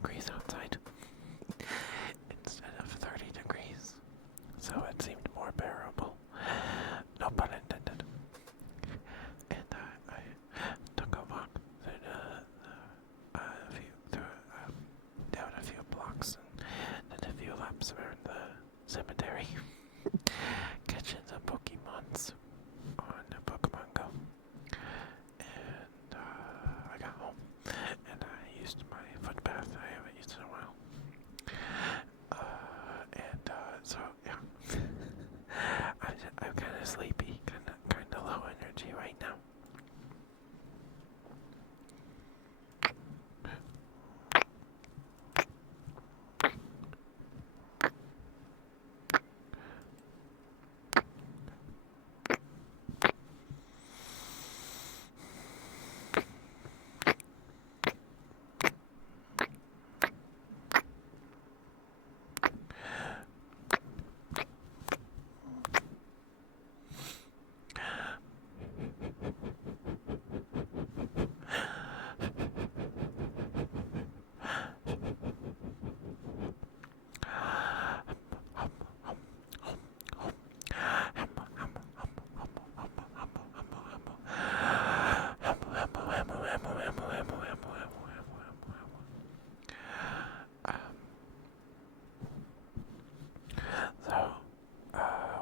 degrees outside instead of 30 degrees, so it seemed more bearable. No pun intended. And I took a walk down a few blocks and did a few laps around the cemetery, catching some Pokemons on Pokemon Go. And I got home and I used my foot bath. I haven't used it in a while. So yeah, I'm kind of sleepy, kind of low energy right now.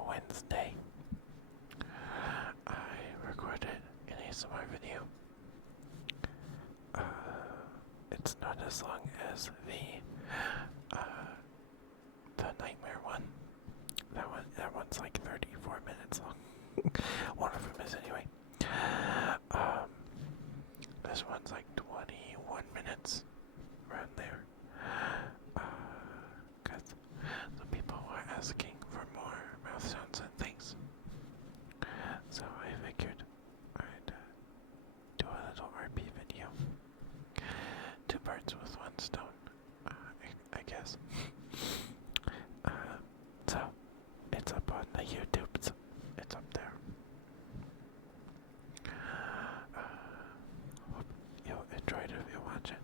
Wednesday, I recorded an ASMR video. It's not as long as the nightmare one. That one's like 34 minutes long. One of them is anyway. This one's like 21 minutes, around there. Because some people were asking for more mouth sounds and things. So I figured I'd do a little RP video. Two birds with one stone, I guess. So, it's up on the YouTube. It's up there. Hope you'll enjoy it if you watch it.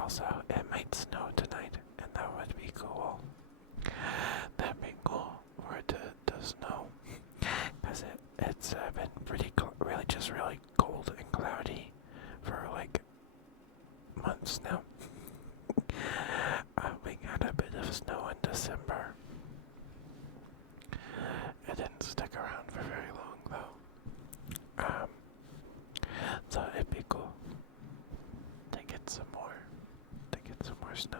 Also, it might snow tonight, and that would be cool. That'd be cool for it to snow, because it's been really cold and cloudy for like months now. We got a bit of snow in December. It didn't stick around for very long though. So it'd be cool to get some more snow.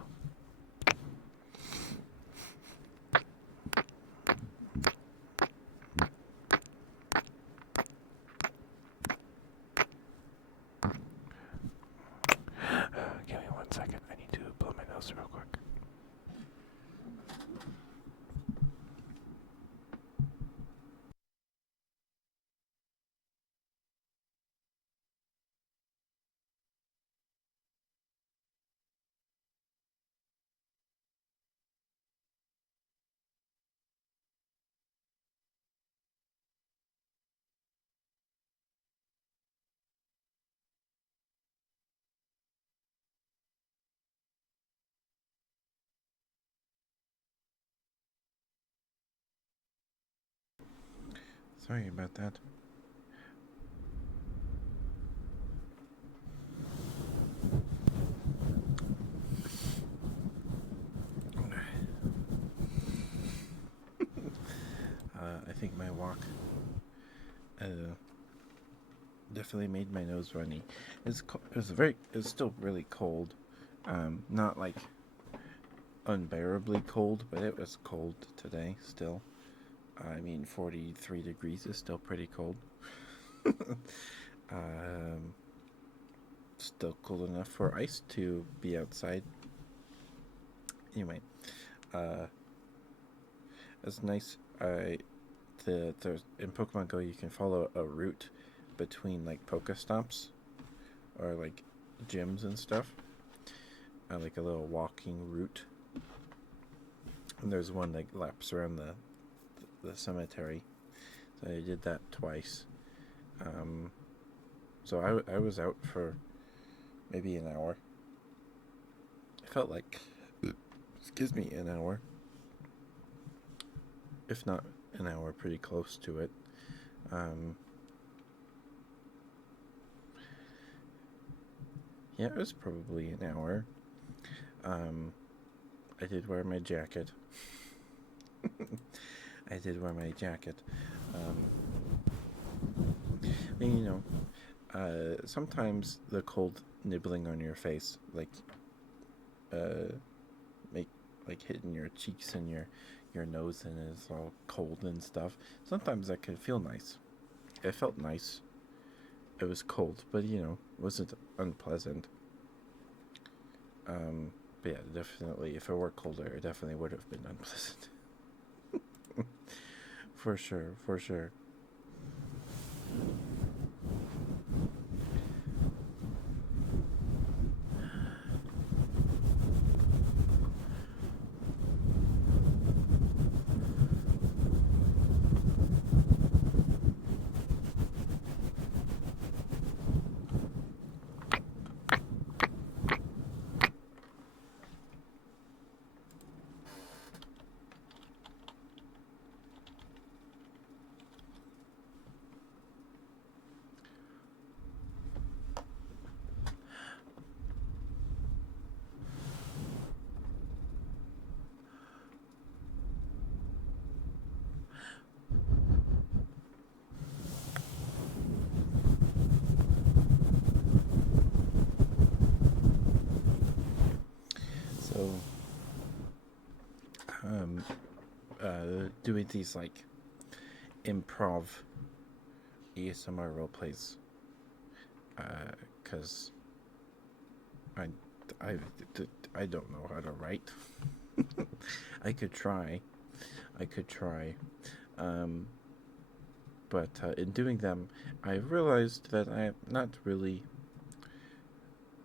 Give me 1 second. I need to blow my nose real quick. Sorry about that. I think my walk definitely made my nose runny. It's still really cold. Not like unbearably cold, but it was cold today still. I mean, 43 degrees is still pretty cold. Still cold enough for ice to be outside. Anyway, it's nice. In Pokemon Go, you can follow a route between like Pokestops, or like gyms and stuff. Like a little walking route. And there's one that laps around the cemetery. So I did that twice. So I was out for maybe an hour. It felt like, excuse me, an hour. If not an hour, pretty close to it. Yeah, it was probably an hour. I did wear my jacket. I did wear my jacket. And, you know, sometimes the cold nibbling on your face, make like hitting your cheeks and your nose, and it's all cold and stuff. Sometimes that can feel nice. It felt nice. It was cold, but you know, wasn't unpleasant. But yeah, definitely, if it were colder, it definitely would have been unpleasant. For sure, for sure. So, um, doing these like improv ASMR role plays, because I, I, I don't know how to write. I could try. I could try. Um, but in doing them, I realized that I'm not really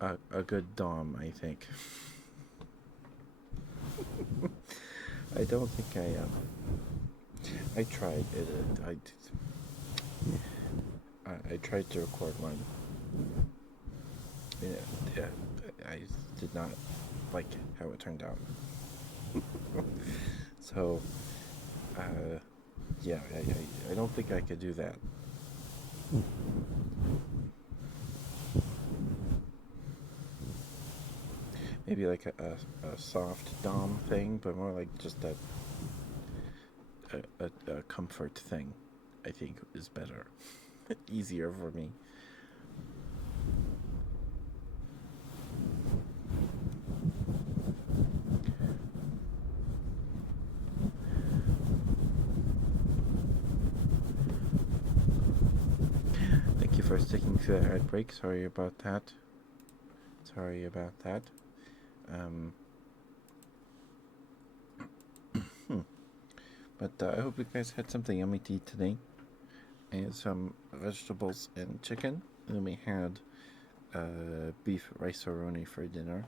a good Dom, I think. I don't think I am. I tried it. I tried to record one. Yeah, yeah, I did not like how it turned out. So, uh, yeah, I don't think I could do that. Maybe like a soft dom thing, but more like just a comfort thing, I think is better. Easier for me. Thank you for sticking through that ad break. Sorry about that. Sorry about that. Um, but I hope you guys had something yummy to eat today. I had some vegetables and chicken. And then we had beef rice roni for dinner.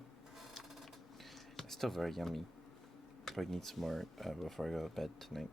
It's still very yummy. Probably need some more before I go to bed tonight.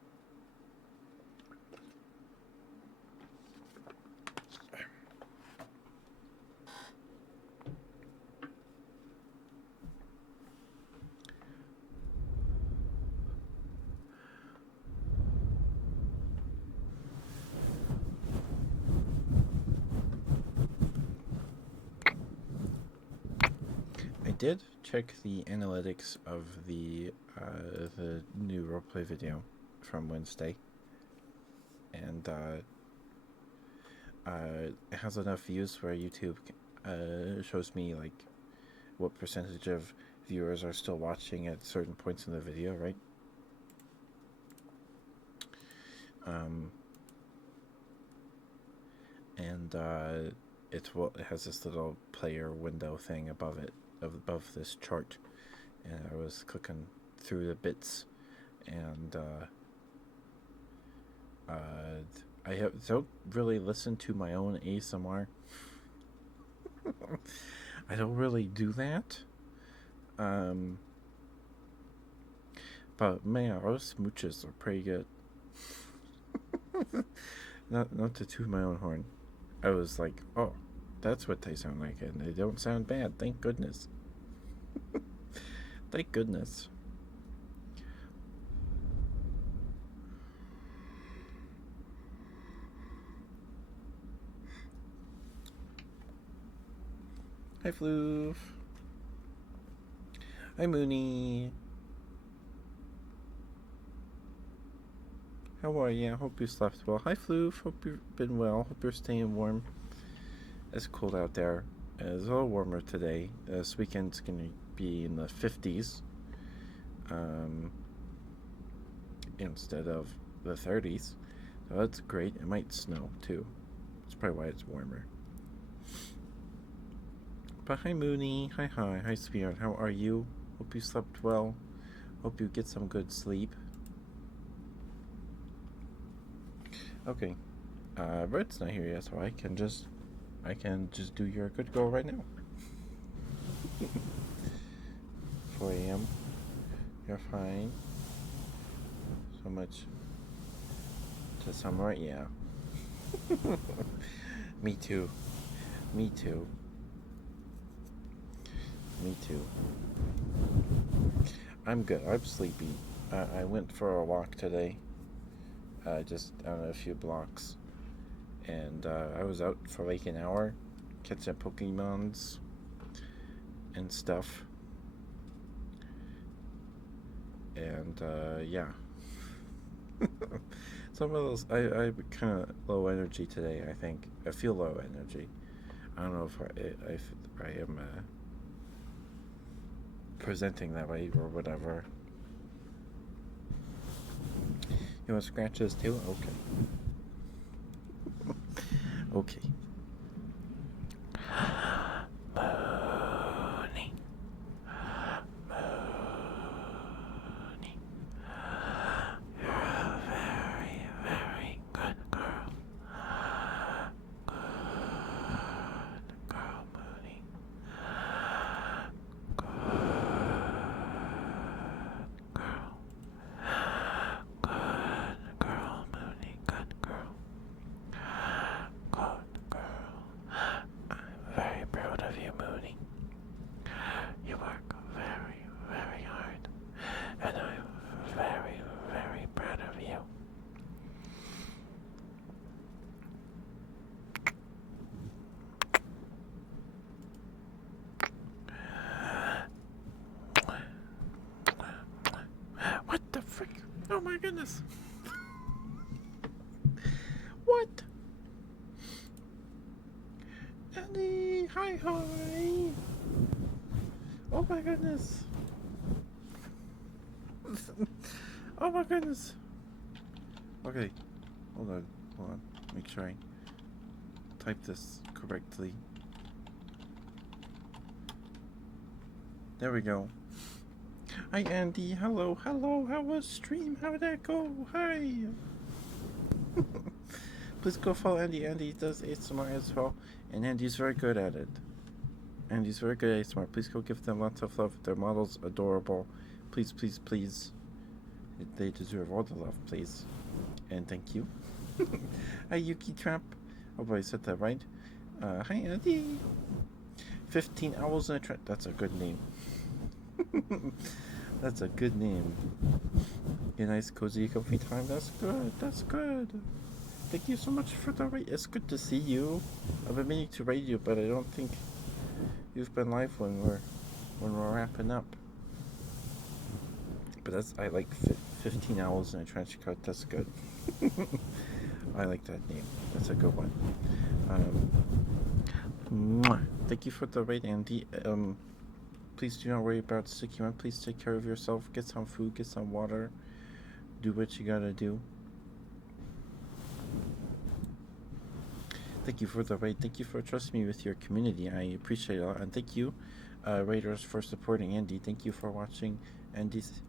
I did check the analytics of the new roleplay video from Wednesday, and it has enough views where YouTube shows me like what percentage of viewers are still watching at certain points in the video, right? Um, and it has this little player window thing above it, above this chart, and I was clicking through the bits, and I don't really listen to my own ASMR I don't really do that. But man, our smooches are pretty good. Not to toot my own horn. I was like, oh, that's what they sound like, and they don't sound bad. Thank goodness. Thank goodness. Hi, Floof. Hi, Mooney. How are you? Hope you slept well. Hi, Floof. Hope you've been well. Hope you're staying warm. It's cold out there. It's a little warmer today. This weekend's going to be in the 50s instead of the 30s. So that's great. It might snow, too. That's probably why it's warmer. But hi, Mooney. Hi, sweetheart. How are you? Hope you slept well. Hope you get some good sleep. Okay. Bert's not here yet, so I can just do your good girl right now. 4 a.m. You're fine. So much to summer, yeah. Me too. Me too. Me too. I'm good. I'm sleepy. I went for a walk today. Just a few blocks. And I was out for like an hour catching Pokemons and stuff. And yeah. Some of those, I'm kind of low energy today, I think. I feel low energy. I don't know if I am presenting that way or whatever. You want scratches too? Okay. Okay. Mooney. You're a very, very good girl. Good girl, Mooney. Good girl. Good girl, Mooney. Good girl. Good girl. I'm very proud of you, Mooney. You work very, very hard, and I'm very, very proud of you. What the frick? Oh my goodness. What? Andy, hi. Oh my goodness. Oh my goodness. Okay, hold on. Make sure I type this correctly. There we go. Hi, Andy. Hello. How was stream? How did that go? Hi. Please go follow Andy. Andy does ASMR as well, and Andy's very good at it. Andy's very good at ASMR. Please go give them lots of love. Their model's adorable. Please. They deserve all the love, please. And thank you. Hi, Yuki Trap. Oh boy, I said that right. Hi, Andy. 15 Owls in a Trap. That's a good name. That's a good name. A nice, cozy, comfy time. That's good. Thank you so much for the raid. It's good to see you. I've been meaning to raid you, but I don't think you've been live when we're wrapping up. But I like 15 Owls in a trench coat. That's good. I like that name. That's a good one. Thank you for the raid, Andy. Please do not worry about sticking around. Please take care of yourself. Get some food. Get some water. Do what you gotta do. Thank you for the raid. Thank you for trusting me with your community. I appreciate it a lot. And thank you, raiders, for supporting Andy. Thank you for watching Andy's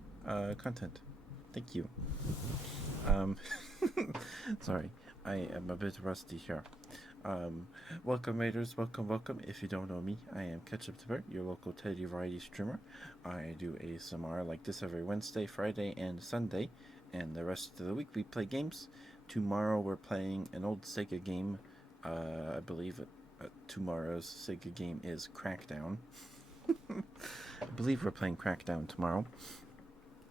content. Thank you. Sorry, I am a bit rusty here. Um, welcome, Raiders. Welcome, welcome. If you don't know me, I am Ketchup Tipper, your local Teddy variety streamer. I do ASMR like this every Wednesday, Friday, and Sunday. And the rest of the week, we play games. Tomorrow, we're playing an old Sega game. I believe tomorrow's Sega game is Crackdown. I believe we're playing Crackdown tomorrow.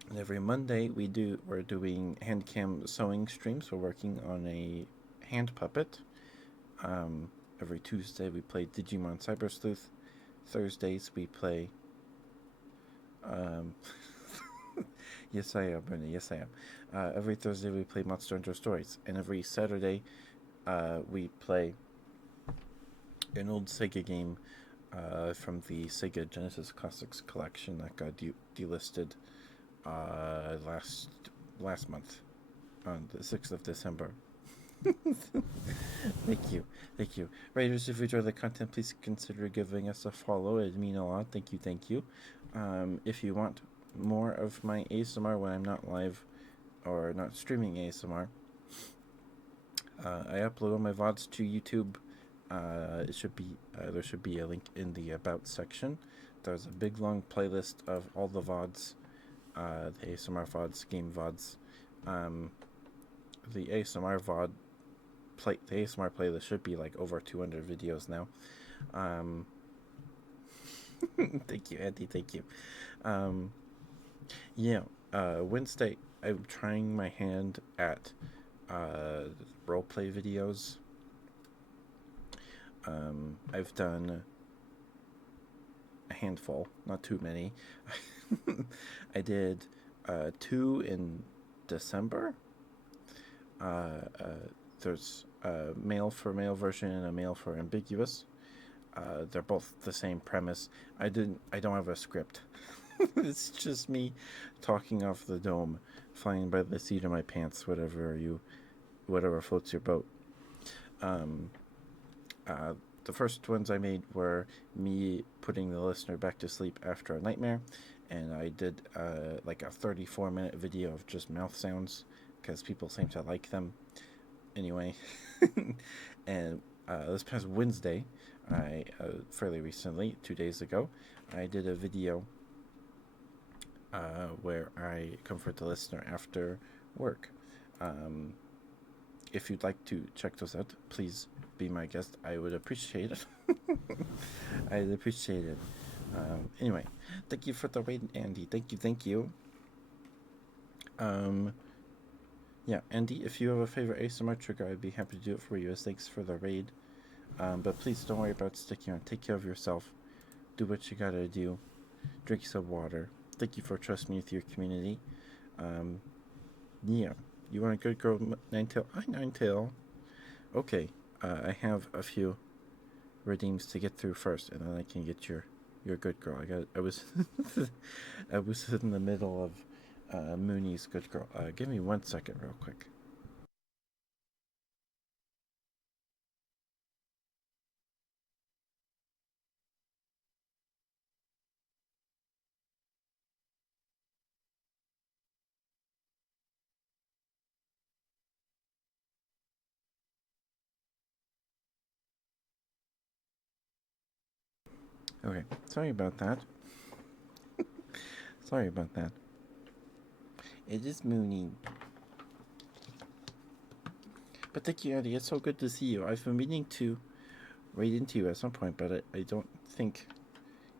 And every Monday, we're doing hand cam sewing streams. We're working on a hand puppet. Um, every Tuesday we play Digimon Cyber Sleuth. Thursdays we play. Um, yes, I am, Bernie. Yes, I am. Every Thursday we play Monster Hunter Stories, and every Saturday we play an old Sega game from the Sega Genesis Classics collection that got delisted last month on the 6th of December. Thank you. Thank you. Raiders, if you enjoy the content, please consider giving us a follow. It'd mean a lot. Thank you. Thank you. If you want more of my ASMR when I'm not live or not streaming ASMR, I upload all my VODs to YouTube. It should be there should be a link in the About section. There's a big long playlist of all the VODs, the ASMR VODs, game VODs. The ASMR VOD the ASMR playlist should be like over 200 videos now. Thank you, Andy. Thank you. Yeah, Wednesday, I'm trying my hand at roleplay videos. I've done a handful, not too many. I did 2 in December. There's a male for male version and a male for ambiguous. They're both the same premise. I don't have a script. It's just me talking off the dome, flying by the seat of my pants, whatever floats your boat. The first ones I made were me putting the listener back to sleep after a nightmare, and I did like a 34-minute video of just mouth sounds because people seem to like them. Anyway, and this past Wednesday, I fairly recently, 2 days ago, I did a video where I comfort the listener after work. If you'd like to check those out, please be my guest. I would appreciate it. I'd appreciate it. Anyway, thank you for the raid, Andy. Thank you, thank you. Yeah, Andy, if you have a favorite ASMR trigger, I'd be happy to do it for you as thanks for the raid. But please don't worry about sticking on. Take care of yourself. Do what you gotta do. Drink some water. Thank you for trusting me with your community. Yeah, you want a good girl, Ninetail? Hi, Ninetail. Okay, I have a few redeems to get through first, and then I can get your good girl. I was I was in the middle of Mooney's good girl. Give me 1 second, real quick. Okay, sorry about that. Sorry about that. It is Mooney. But thank you, Andy. It's so good to see you. I've been meaning to raid into you at some point, but I don't think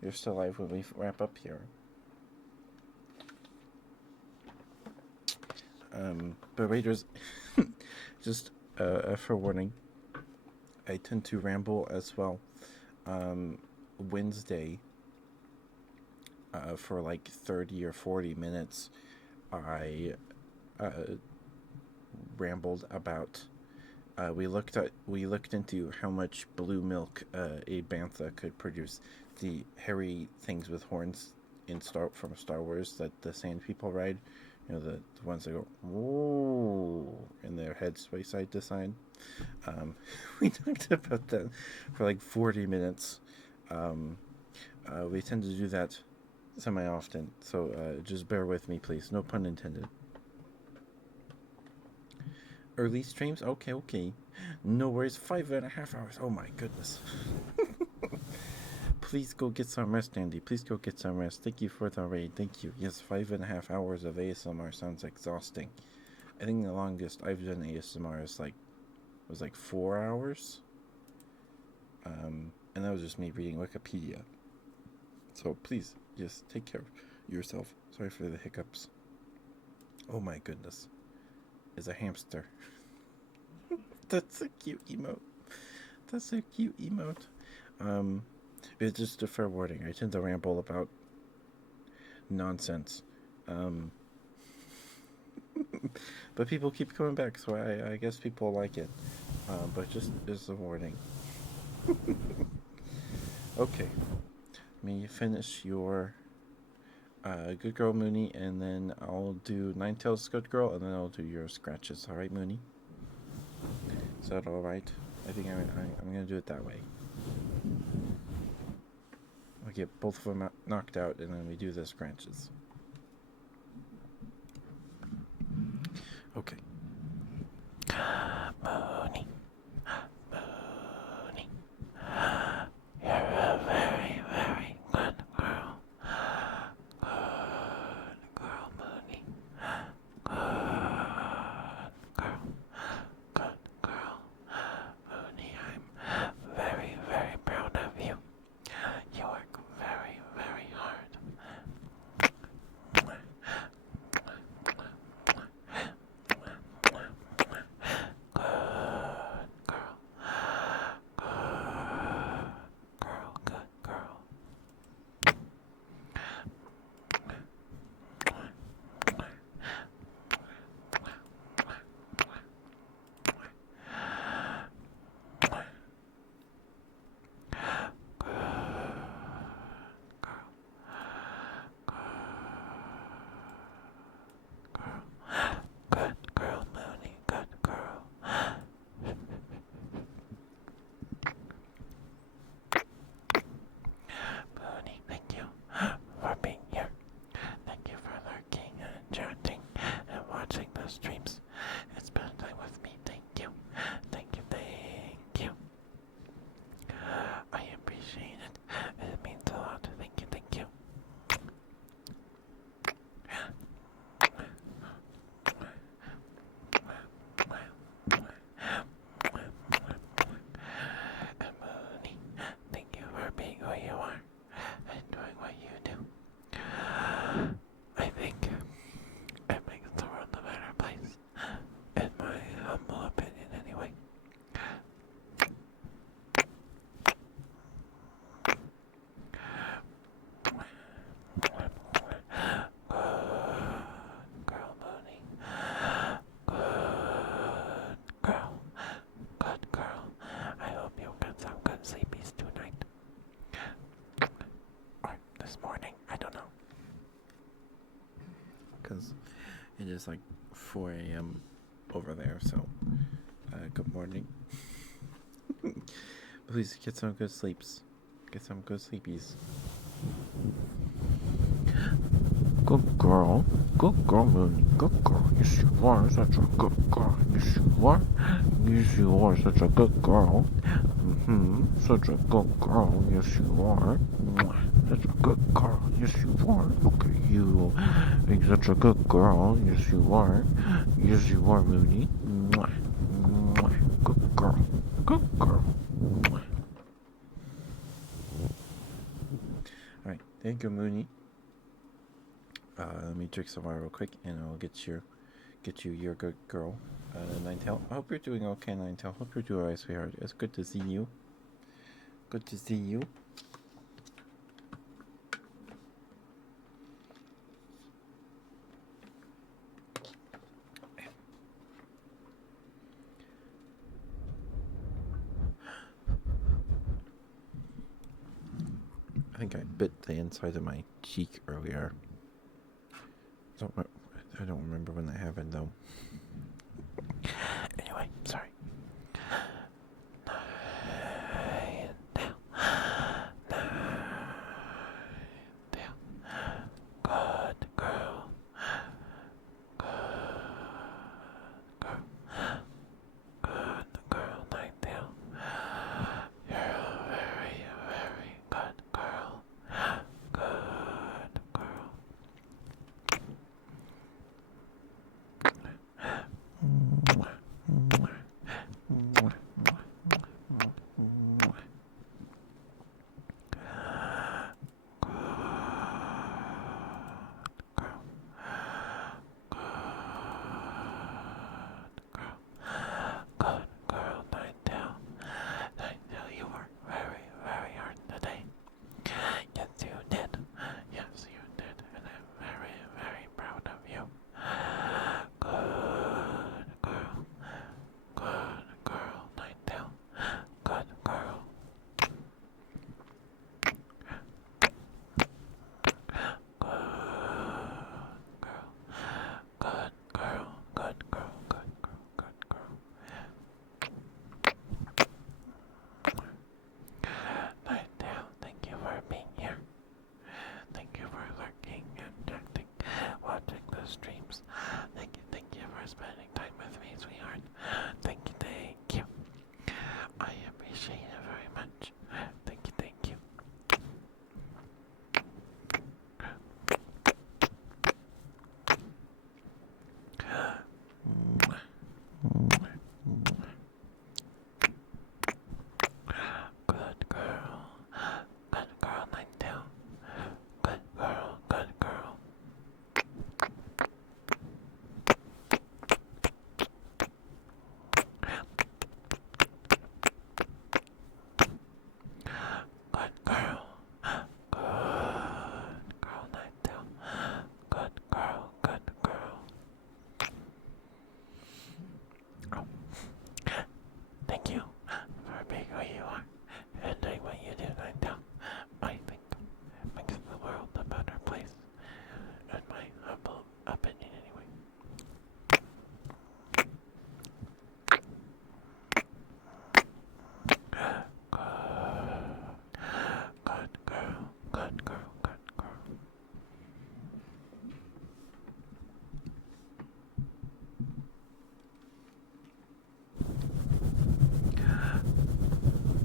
you're still alive when we wrap up here. But Raiders, just for warning, I tend to ramble as well. Wednesday, for like 30 or 40 minutes, I rambled about. We looked into how much blue milk a bantha could produce. The hairy things with horns from Star Wars that the Sand People ride. You know, the ones that go whoa, and their heads sway side to side. We talked about that for like 40 minutes. We tend to do that semi-often, so just bear with me, please. No pun intended. Early streams? Okay. No worries. 5.5 hours. Oh my goodness. Please go get some rest, Andy. Please go get some rest. Thank you for the raid. Thank you. Yes, 5.5 hours of ASMR sounds exhausting. I think the longest I've done ASMR is was like 4 hours. And that was just me reading Wikipedia. So please, just take care of yourself. Sorry for the hiccups. Oh my goodness. It's a hamster. That's a cute emote. That's a cute emote. It's just a fair warning. I tend to ramble about nonsense. But people keep coming back, so I guess people like it. But just as a warning. Okay. May you finish your Good Girl Mooney, and then I'll do Ninetales Good Girl, and then I'll do your scratches. All right, Mooney? Is that all right? I think I'm gonna do it that way. I'll get both of them knocked out, and then we do the scratches. Okay. Mooney. Mooney. You're a very, very good girl. Good girl, Mooney. Good girl. Good girl. Mooney, I'm very, very proud of you. You work very, very hard. Good girl, Mooney. Good girl. Mooney, thank you for being here. Thank you for lurking and chatting and watching the streams and spending time with me. Thank you. Thank you. Thank you. I appreciate it. It means a lot. Thank you. Thank you. And Mooney, thank you for being who you are and doing what you do. I think it makes the world a better place, in my humble opinion anyway. Girl, Mooney. Good girl. Good girl. I hope you get some good sleepies tonight. Or this morning. I don't know. Because it is like 4 a.m. over there, so good morning. Please get some good sleeps. Get some good sleepies. Good girl. Good girl, Mooney. Good girl. Yes, you are such a good girl. Yes, you are. Yes, you are such a good girl. Such a good girl. Yes, you are. Such a good girl. Yes, you are. Look at you. Being such a good girl. Yes, you are. Yes, you are, Mooney. Good girl. Good girl. Alright, thank you, Mooney. Let me drink some water real quick, and I'll get you your good girl, Ninetale. I hope you're doing okay, Ninetale. Hope you're doing alright, sweetheart. It's good to see you. Good to see you. I think I bit the inside of my cheek earlier. I don't remember when that happened, though. Anyway, sorry. Good girl. Good girl.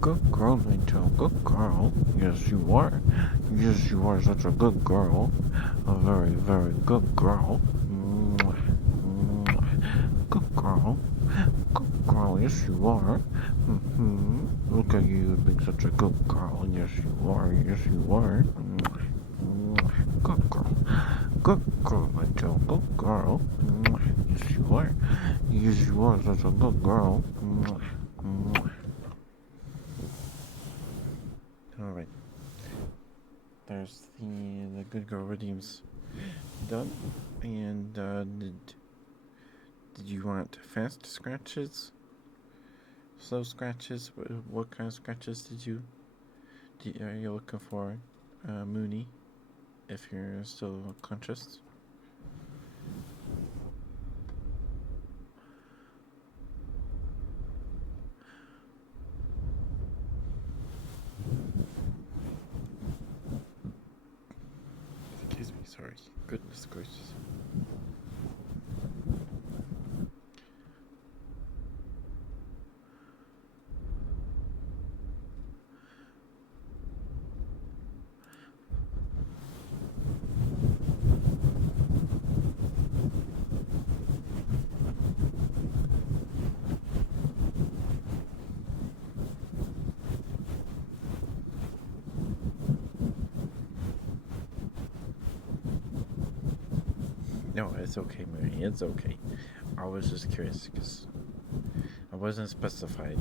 Good girl, Angel. Good girl. Yes, you are. Yes, you are such a good girl. A very, very good girl. Mwah. Mwah. Good girl. Good girl. Yes, you are. Look at you being such a good girl. Yes, you are. Yes, you are. Mwah. Mwah. Good girl. Good girl, Angel. Good girl. Mwah. Yes, you are. Yes, you are such a good girl. Mwah. Mwah. Alright. There's the good girl redeems done. And did you want fast scratches? Slow scratches? What kind of scratches are you looking for, Mooney? If you're still conscious. Excuse me, sorry. Goodness gracious. No, it's okay, Mary. It's okay. I was just curious because I wasn't specified.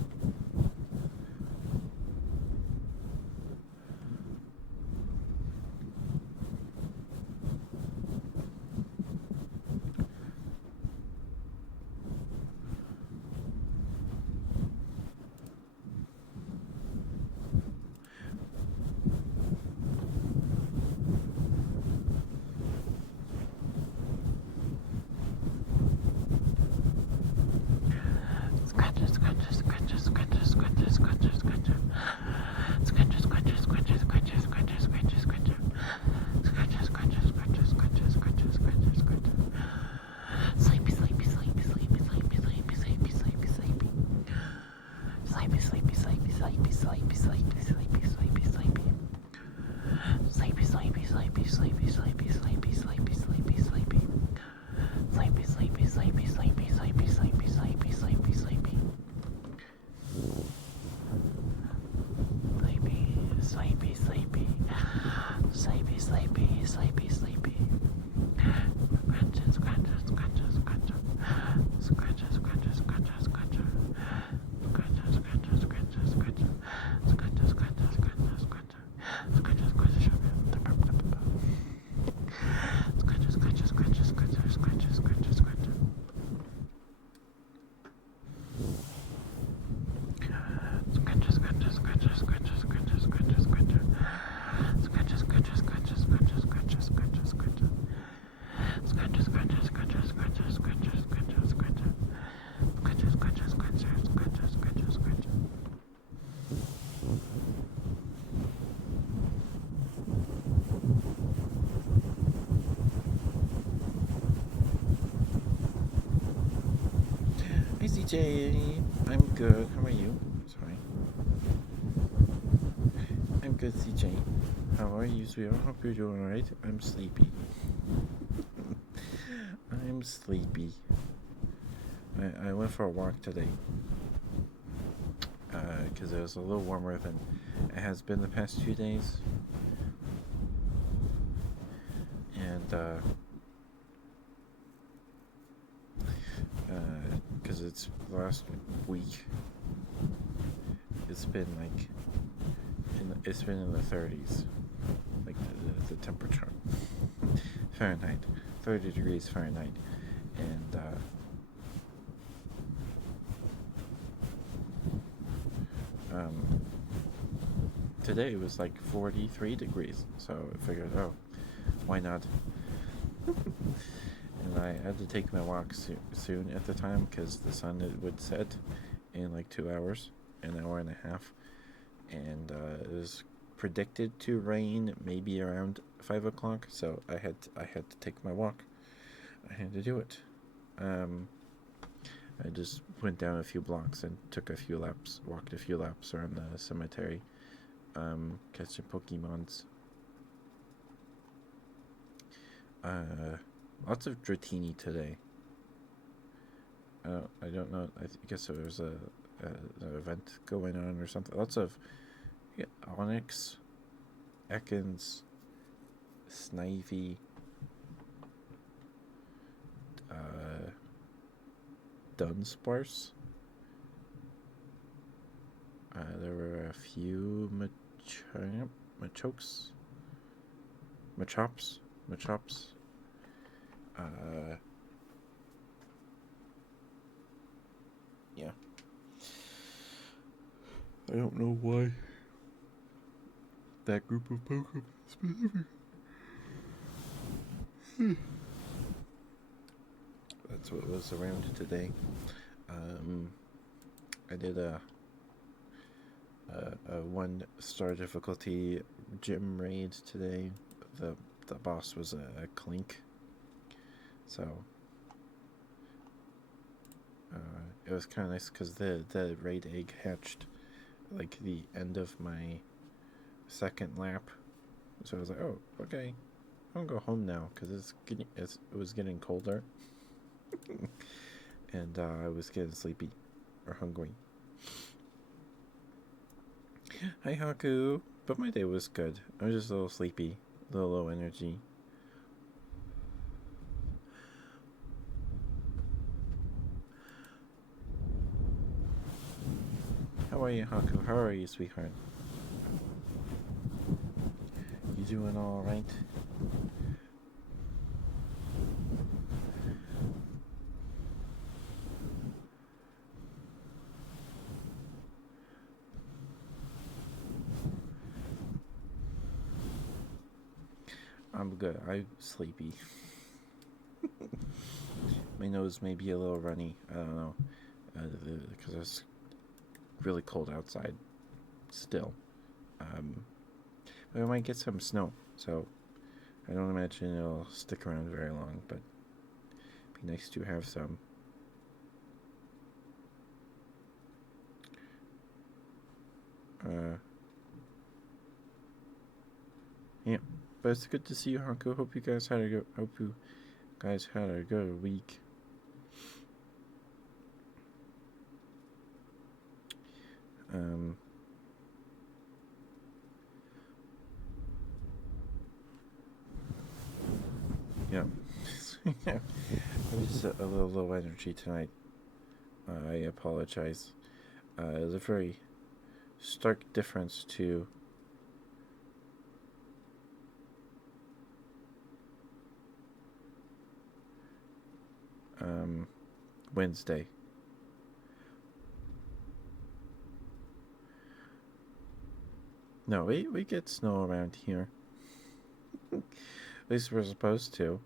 Hey, CJ. I'm good. How are you? Sorry. I'm good, CJ. How are you, sweetheart? Hope you're doing alright. I'm sleepy. I'm sleepy. I went for a walk today. Because it was a little warmer than it has been the past few days. And, because it's last week, it's been like, it's been in the 30s, like the temperature, Fahrenheit, 30 degrees Fahrenheit, and today it was like 43 degrees, so I figured, oh, why not? And I had to take my walk soon at the time because the sun would set in like 2 hours, an hour and a half, and it was predicted to rain maybe around 5 o'clock, so I had to take my walk. I had to do it. I just went down a few blocks and took a few laps, walked a few laps around the cemetery, catching Pokemons. Lots of Dratini today. I don't know. I guess there was an event going on or something. Lots of Onyx, Ekans, Snivy, Dunsparce. There were a few Machops. Yeah. I don't know why that group of Pokemon specific. That's what was around today. I did a 1-star difficulty gym raid today. The boss was a Clink, so it was kind of nice because the raid egg hatched like the end of my second lap, so I was like, oh, okay, I'm gonna go home now because it was getting colder, and I was getting sleepy or hungry. Hi Haku, but my day was good. I was just a little sleepy, a little low energy. How are you, Haku? How are you, sweetheart? You doing all right? I'm good. I'm sleepy. My nose may be a little runny. I don't know. Because it's really cold outside still. But I might get some snow, so I don't imagine it'll stick around very long, but it'd be nice to have some. Yeah, but it's good to see you, Hanko. Hope you guys had a good week. Yeah. I'm just a little low energy tonight. I apologize. There's a very stark difference to Wednesday. No, we get snow around here. At least we're supposed to.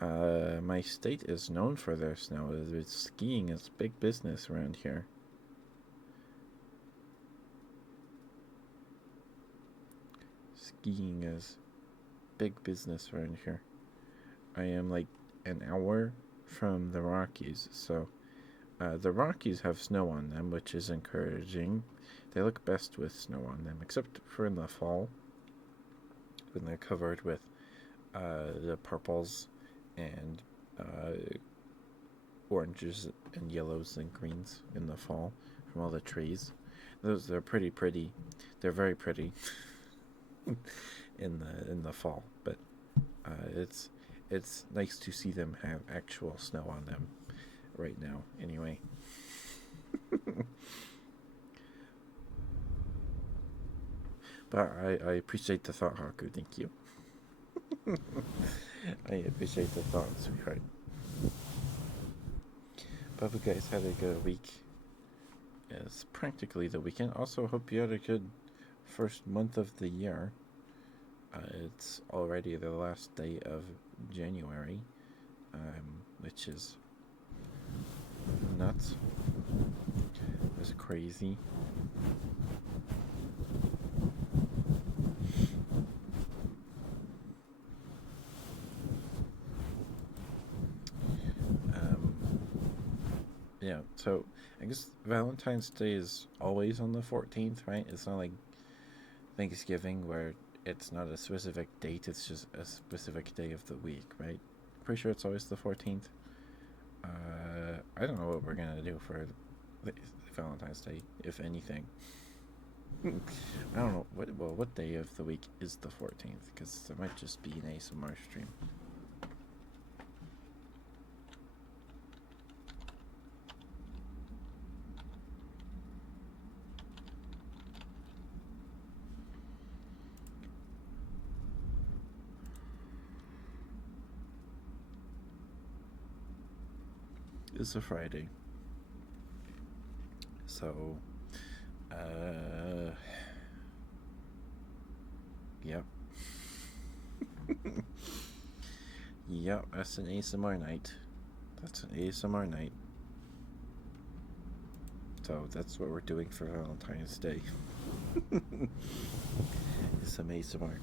My state is known for their snow. Skiing is big business around here. Skiing is big business around here. I am like an hour from the Rockies, so the Rockies have snow on them, which is encouraging. They look best with snow on them, except for in the fall when they're covered with the purples and oranges and yellows and greens in the fall from all the trees. Those are pretty. They're very pretty in the fall, but it's nice to see them have actual snow on them right now. Anyway. But I appreciate the thought, Haku. Thank you. I appreciate the thought, sweetheart. But you guys had a good week. It's practically the weekend. Also, hope you had a good first month of the year. It's already the last day of January, which is nuts. It's crazy. Yeah, so I guess Valentine's Day is always on the 14th, right? It's not like Thanksgiving where it's not a specific date, it's just a specific day of the week, right? Pretty sure it's always the 14th. I don't know what we're gonna do for the Valentine's Day, if anything. I don't know what day of the week is the 14th, because there might just be an ASMR stream. It's a Friday. So, yep. Yep, that's an ASMR night. That's an ASMR night. So that's what we're doing for Valentine's Day. It's some ASMR.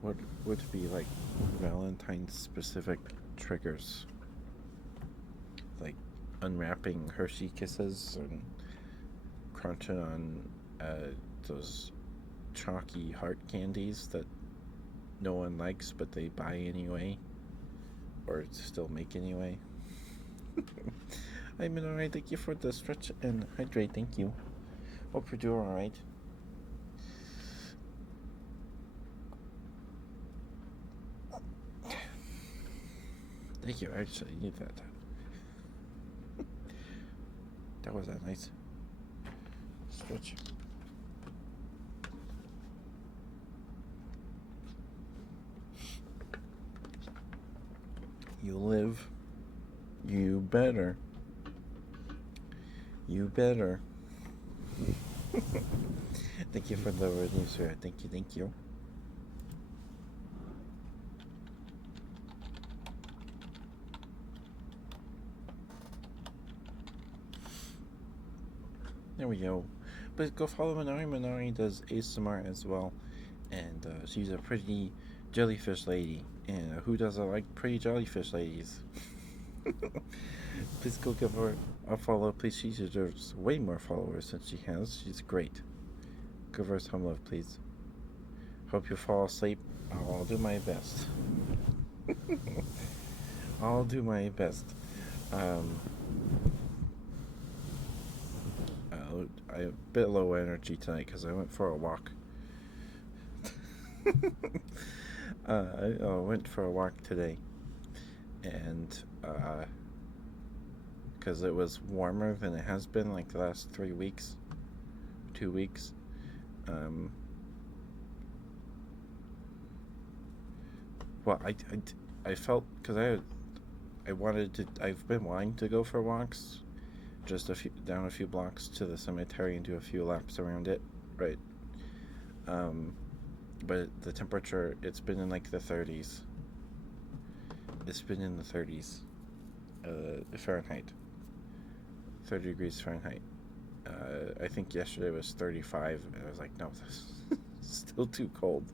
What would be like Valentine's specific triggers? Like unwrapping Hershey Kisses and crunching on those chalky heart candies that no one likes but they buy anyway, or still make anyway. I'm alright, thank you for the stretch and hydrate, thank you. Hope you're doing alright. Thank you, I actually need that. That was a nice stretch. You live. You better. You better. Thank you for the review, sir. Thank you, thank you. There we go. But go follow Minari. Minari does ASMR as well. And she's a pretty jellyfish lady. And who doesn't like pretty jellyfish ladies? Please go give her a follow. Please, she deserves way more followers than she has. She's great. Give her some love, please. Hope you fall asleep. I'll do my best. I'll do my best. I'm a bit low energy tonight because I went for a walk. I went for a walk today, and because it was warmer than it has been like the last 3 weeks, 2 weeks. Well, I felt because I wanted to. I've been wanting to go for walks, just down a few blocks to the cemetery and do a few laps around it, right? But the temperature, it's been in like the 30s. It's been in the 30s, Fahrenheit. 30 degrees Fahrenheit. I think yesterday was 35, and I was like, no, this is still too cold.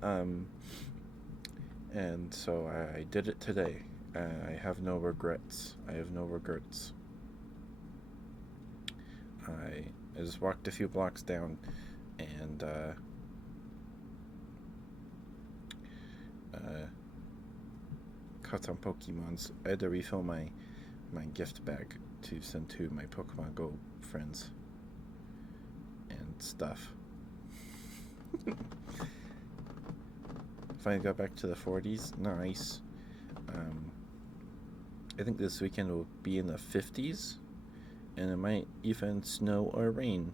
And so I did it today. I have no regrets. I have no regrets. I just walked a few blocks down and caught some Pokemons. I had to refill my gift bag to send to my Pokemon Go friends and stuff. Finally got back to the 40s. Nice. I think this weekend will be in the 50s, and it might even snow or rain.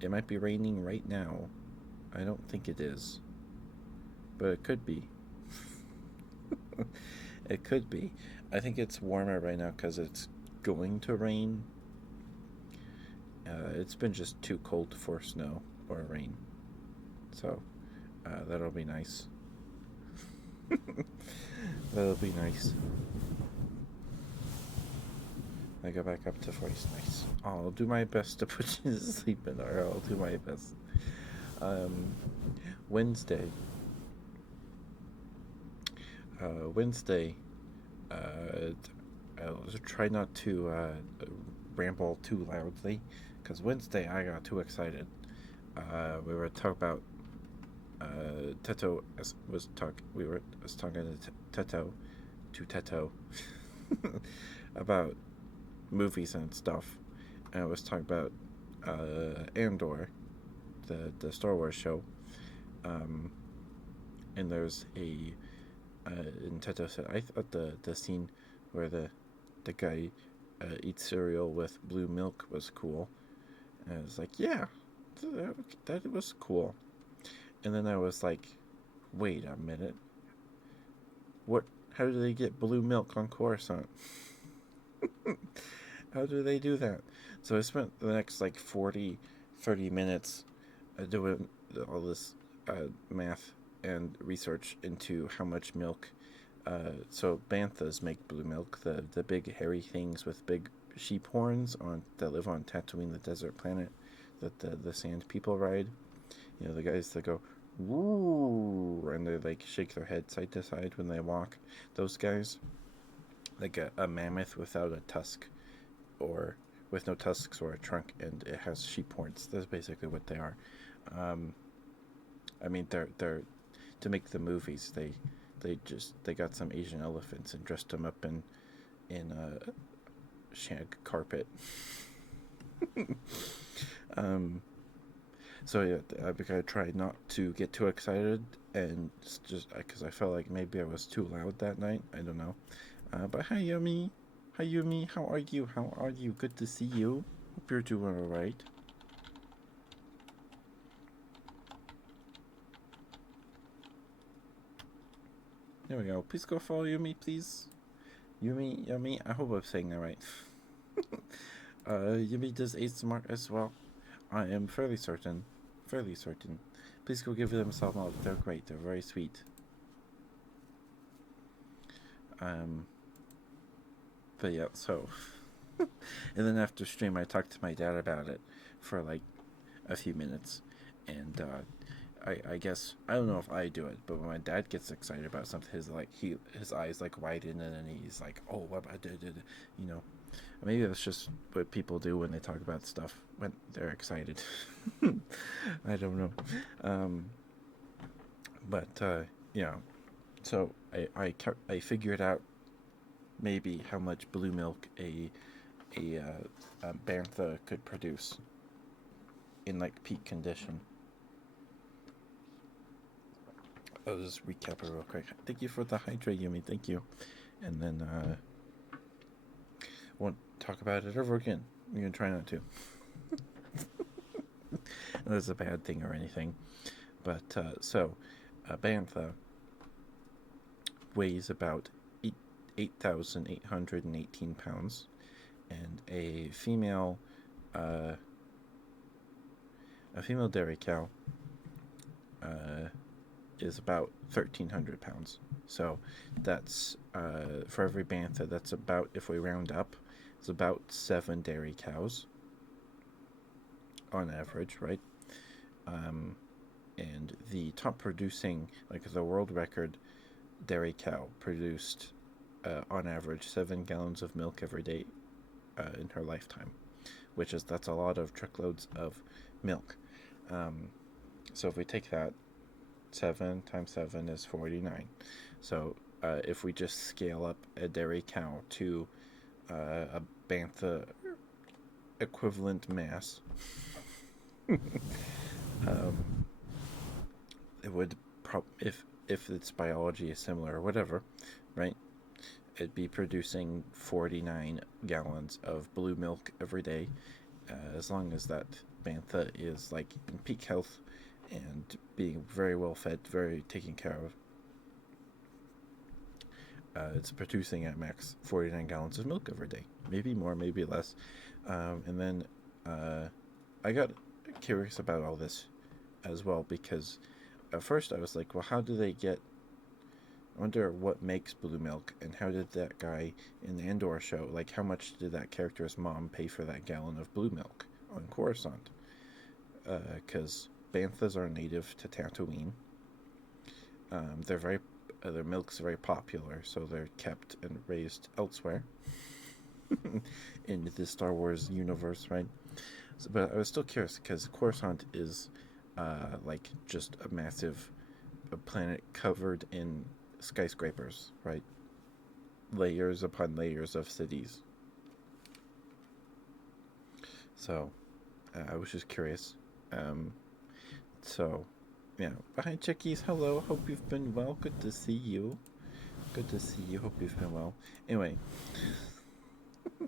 It might be raining right now. I don't think it is, but it could be. It could be. I think it's warmer right now because it's going to rain. It's been just too cold for snow or rain, so that'll be nice. That'll be nice. I go back up to 40s. Nice. I'll do my best to put you to sleep in there. I'll do my best. Wednesday. Wednesday, uh, I'll try not to ramble too loudly, because Wednesday I got too excited. We were talking about Teto was talk. We were was talking to Teto about movies and stuff, and I was talking about Andor, the Star Wars show. Um, and there's a and Teto said I thought the scene where the guy eats cereal with blue milk was cool. And I was like, yeah, that was cool. And then I was like, wait a minute, what? How do they get blue milk on Coruscant? How do they do that? So I spent the next like 40, 30 minutes doing all this math and research into how much milk. So banthas make blue milk, the big hairy things with big sheep horns on that live on Tatooine, the desert planet that the sand people ride. You know, the guys that go woo and they like shake their head side to side when they walk. Those guys, like a mammoth without a tusk, or with no tusks or a trunk, and it has sheep horns. That's basically what they are. Um, I mean, they're to make the movies. They got some Asian elephants and dressed them up in a shag carpet. um, so yeah, I gotta try not to get too excited, and just because I felt like maybe I was too loud that night. I don't know. But hi, Yumi. Hi, Yumi. How are you? How are you? Good to see you. Hope you're doing alright. There we go. Please go follow Yumi, please. Yumi. I hope I'm saying that right. Yumi does ASMR as well. I am fairly certain. Fairly certain. Please go give them some love. They're great. They're very sweet. But yeah, so. And then after stream, I talked to my dad about it for like a few minutes. And I guess I don't know if I do it, but when my dad gets excited about something, his eyes like widen and he's like, "Oh, what I did," you know. Maybe that's just what people do when they talk about stuff when they're excited. I don't know, um, but yeah. So I figured out maybe how much blue milk a bantha could produce in like peak condition. I'll just recap it real quick. Thank you for the hydrate, Yumi. Thank you. And then won't talk about it ever again. You're gonna try not to. That's a bad thing or anything. But a bantha weighs about 8,818 pounds, and uh, a female dairy cow uh, is about 1,300 pounds. So that's for every bantha. That's about, if we round up, it's about 7 dairy cows on average, right? And the top producing, like the world record dairy cow, produced on average 7 gallons of milk every day in her lifetime, that's a lot of truckloads of milk. So if we take that, 7 times 7 is 49. So if we just scale up a dairy cow to a bantha equivalent mass, it would if its biology is similar or whatever, right? It'd be producing 49 gallons of blue milk every day, as long as that bantha is like in peak health and being very well fed, very taken care of. It's producing at max 49 gallons of milk every day, maybe more, maybe less. And then I got curious about all this as well, because at first I was like, well, how do they get? I wonder what makes blue milk, and how did that guy in the Andor show, like, how much did that character's mom pay for that gallon of blue milk on Coruscant? Because banthas are native to Tatooine. They're very their milk's very popular, so they're kept and raised elsewhere in the Star Wars universe, right? So, but I was still curious because Coruscant is like just a massive planet covered in skyscrapers, right? Layers upon layers of cities. So I was just curious. Um, so yeah. Hi, Chickies. Hello. Hope you've been well. Good to see you. Good to see you. Hope you've been well. Anyway,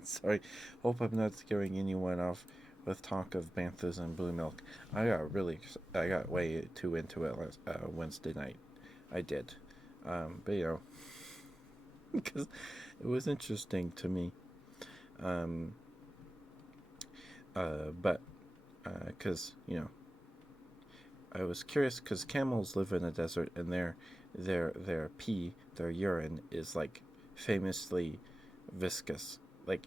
sorry. Hope I'm not scaring anyone off with talk of banthas and blue milk. I got way too into it last Wednesday night. I did. But you know, because it was interesting to me. Um, but because you know, I was curious because camels live in a desert and their pee, their urine is like famously viscous, like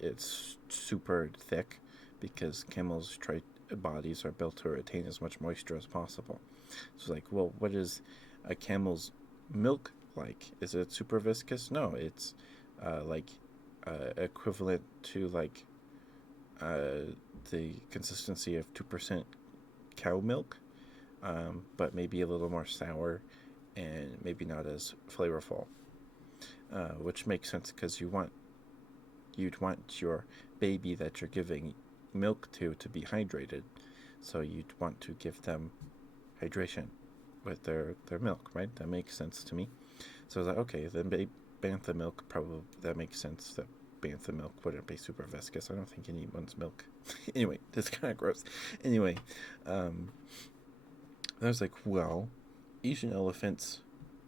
it's super thick because camels try bodies are built to retain as much moisture as possible. So it's like, well, what is a camel's milk like? Is it super viscous? No, it's like equivalent to like uh, the consistency of 2% cow milk, but maybe a little more sour and maybe not as flavorful. Which makes sense because you'd want your baby that you're giving milk to be hydrated, so you'd want to give them hydration with their milk, right? That makes sense to me. So I was like, okay, then bantha milk probably that makes sense. That bantha milk wouldn't be super viscous. I don't think anyone's milk. Anyway, that's kind of gross. Anyway, um, I was like, well, Asian elephants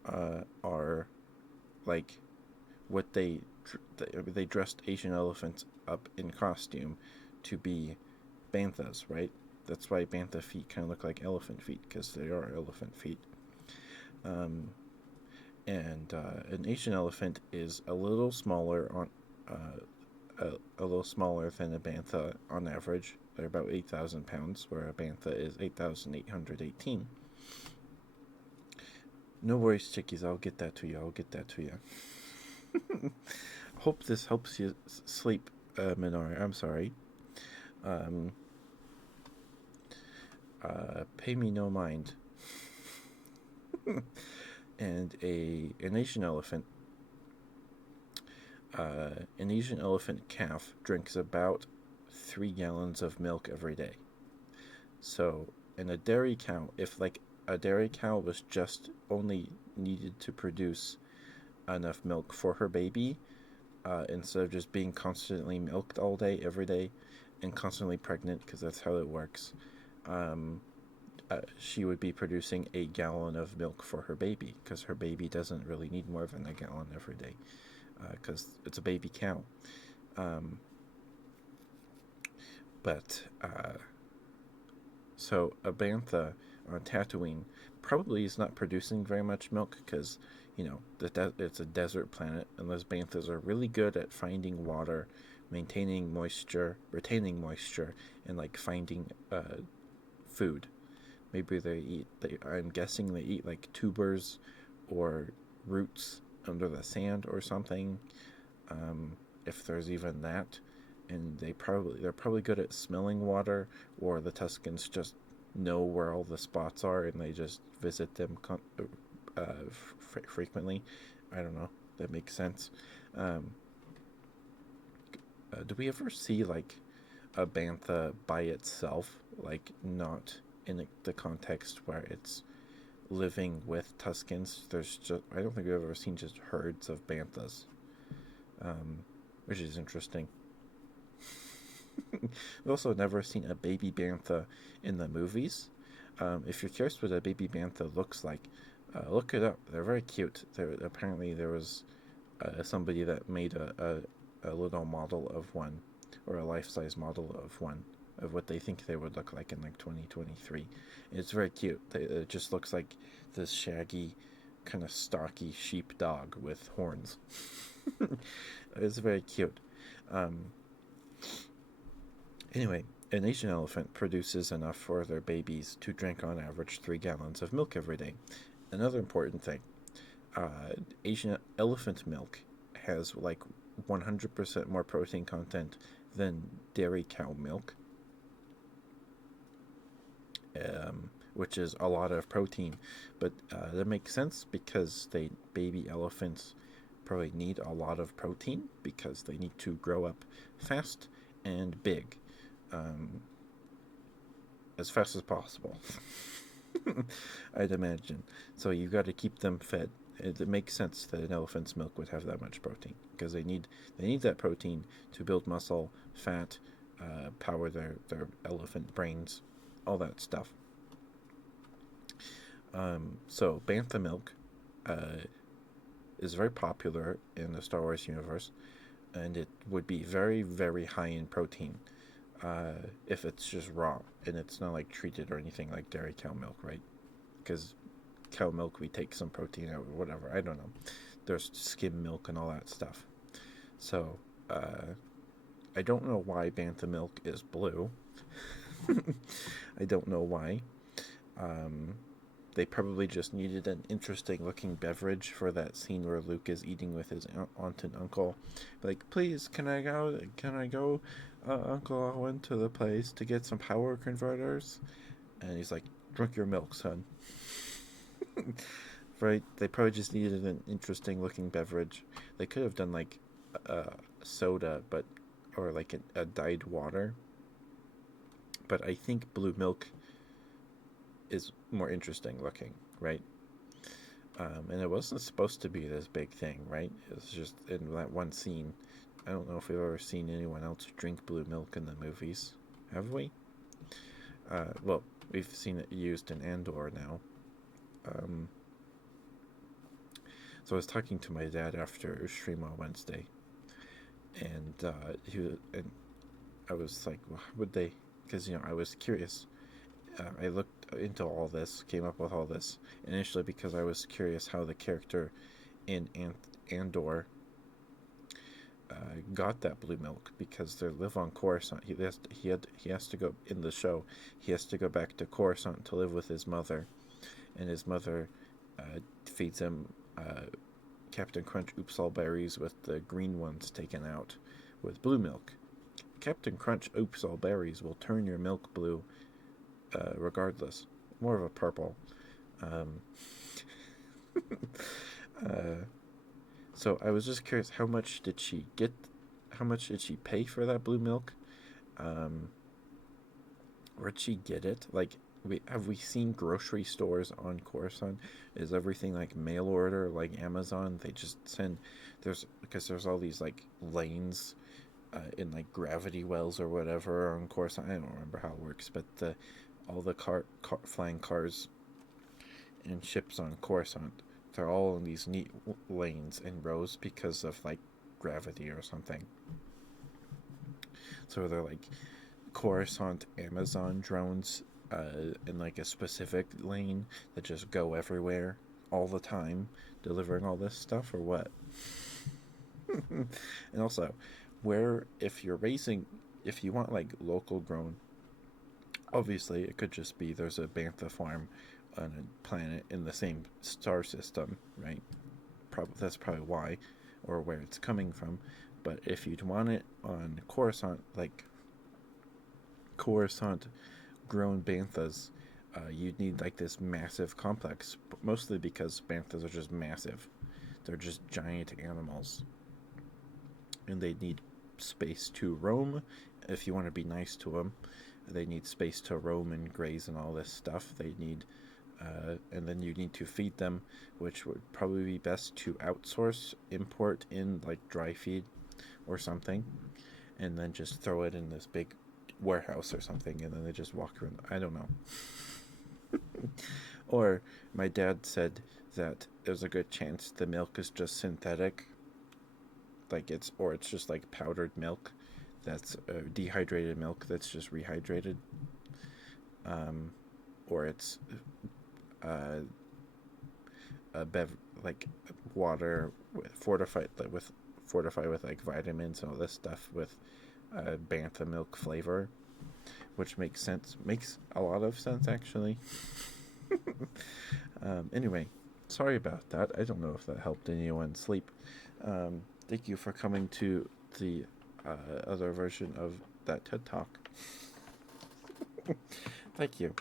are like what they dressed Asian elephants up in costume to be banthas, right? That's why bantha feet kind of look like elephant feet because they are elephant feet. Um, and an Asian elephant is a little smaller a little smaller than a bantha on average. They're about 8,000 pounds, where a bantha is 8,818. No worries, chickies. I'll get that to you. I'll get that to you. Hope this helps you sleep, Minori. I'm sorry. Um, pay me no mind. And an Asian elephant, an Asian elephant calf drinks about 3 gallons of milk every day. So, in a dairy cow, if like a dairy cow was just only needed to produce enough milk for her baby, instead of just being constantly milked all day, every day, and constantly pregnant, because that's how it works, um, she would be producing 8 gallon of milk for her baby, because her baby doesn't really need more than a gallon every day, because it's a baby cow. Um, but So a bantha on Tatooine probably is not producing very much milk because it's a desert planet, and those banthas are really good at finding water, maintaining moisture, retaining moisture, and like finding food. Maybe they eat. I'm guessing they eat like tubers or roots under the sand or something. If there's even that, and they're probably good at smelling water, or the Tuscans just know where all the spots are and they just visit them frequently. I don't know. That makes sense. Um, do we ever see like a bantha by itself, like not in the context where it's living with Tuscans? I don't think we've ever seen just herds of banthas, um, which is interesting. We've also never seen a baby bantha in the movies. If you're curious what a baby bantha looks like, look it up. They're very cute. Apparently there was somebody that made a little model of one, or a life-size model of one, of what they think they would look like in like 2023. And it's very cute. It just looks like this shaggy, kind of stocky sheep dog with horns. It's very cute. Um, Anyway, an Asian elephant produces enough for their babies to drink on average 3 gallons of milk every day. Another important thing, Asian elephant milk has like 100% more protein content than dairy cow milk, which is a lot of protein. But that makes sense because baby elephants probably need a lot of protein because they need to grow up fast and big, um, as fast as possible. I'd imagine. So you got to keep them fed. It makes sense that an elephant's milk would have that much protein because they need that protein to build muscle, fat, power their elephant brains, all that stuff. So bantha milk is very popular in the Star Wars universe, and it would be very very high in protein if it's just raw and it's not like treated or anything like dairy cow milk, right? Because cow milk we take some protein out or whatever. I don't know. There's skim milk and all that stuff. So I don't know why bantha milk is blue. I don't know why. Um, they probably just needed an interesting looking beverage for that scene where Luke is eating with his aunt and uncle. Like, please, can I go? Can I go, Uncle Owen, to the place to get some power converters? And he's like, drink your milk, son. Right? They probably just needed an interesting looking beverage. They could have done like soda, but or like a dyed water. But I think blue milk is more interesting looking, right? And it wasn't supposed to be this big thing, right? It was just in that one scene. I don't know if we've ever seen anyone else drink blue milk in the movies. Have we? Well, we've seen it used in Andor now. Um, so I was talking to my dad after stream on Wednesday, and and I was like, well, how would they? Because I was curious. I looked into all this, came up with all this initially because I was curious how the character in Andor got that blue milk because they live on Coruscant. He has to go in the show. He has to go back to Coruscant to live with his mother, and his mother feeds him Captain Crunch Oops All Berries with the green ones taken out with blue milk. Captain Crunch Oops All Berries will turn your milk blue regardless. More of a purple. Um, uh, so I was just curious, how much did she get? How much did she pay for that blue milk? Um, where'd she get it? Like, we seen grocery stores on Coruscant? Is everything like mail order, like Amazon? They just send. There's all these like lanes in like gravity wells or whatever on Coruscant. I don't remember how it works, but all the flying cars and ships on Coruscant, they're all in these neat lanes and rows because of like gravity or something. So they're like Coruscant Amazon drones in like a specific lane that just go everywhere all the time, delivering all this stuff, or what? And also, where if you want like local grown, obviously it could just be there's a bantha farm on a planet in the same star system, right? That's probably why, or where it's coming from. But if you'd want it on Coruscant, like Coruscant grown banthas, you'd need like this massive complex, mostly because banthas are just massive. They're just giant animals, and they need space to roam. If you want to be nice to them, they need space to roam and graze and all this stuff. They need, and then you need to feed them, which would probably be best to outsource, import in like dry feed or something, and then just throw it in this big warehouse or something, and then they just walk around. I don't know. Or my dad said that there's a good chance the milk is just synthetic, like it's just like powdered milk, that's dehydrated milk that's just rehydrated, um, or it's uh, a like water fortified with like vitamins and all this stuff with bantha milk flavor, which makes a lot of sense actually. Anyway, Sorry about that. I don't know if that helped anyone sleep. Thank you for coming to the other version of that TED Talk. Thank you.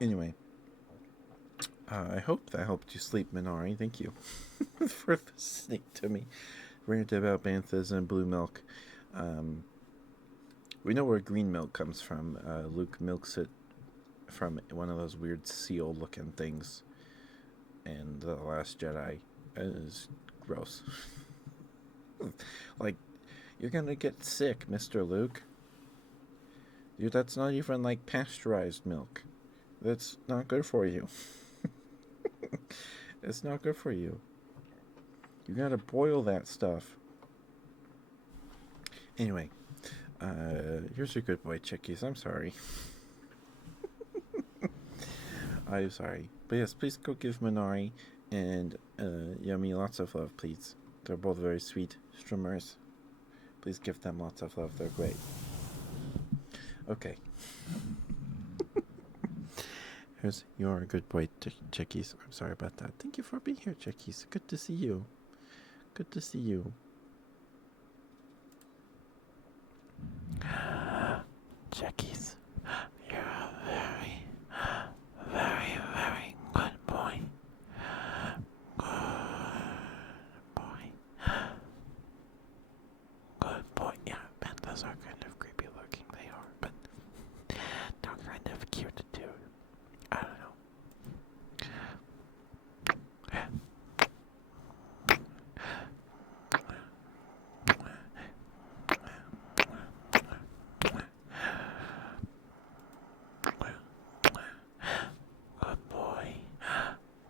Anyway, I hope that helped you sleep, Minari. Thank you for listening to me rant about banthas and blue milk. We know where green milk comes from. Luke milks it from one of those weird seal-looking things in The Last Jedi. It is gross. Like, you're gonna get sick, Mr. Luke. Dude, that's not even like pasteurized milk. That's not good for you. It's not good for you. You gotta boil that stuff. Anyway, here's your good boy, Chickies. I'm sorry. I'm sorry. But yes, please go give Minari and Yummy lots of love, please. They're both very sweet streamers. Please give them lots of love. They're great. Okay. Here's your good boy, Chickies. I'm sorry about that. Thank you for being here, Chickies. Good to see you. Good to see you. Chickies, you're a very, very, very good boy. Good boy. Good boy. Yeah, pandas are kind of creepy looking, they are, but they're kind of cute too. I don't know. Good boy.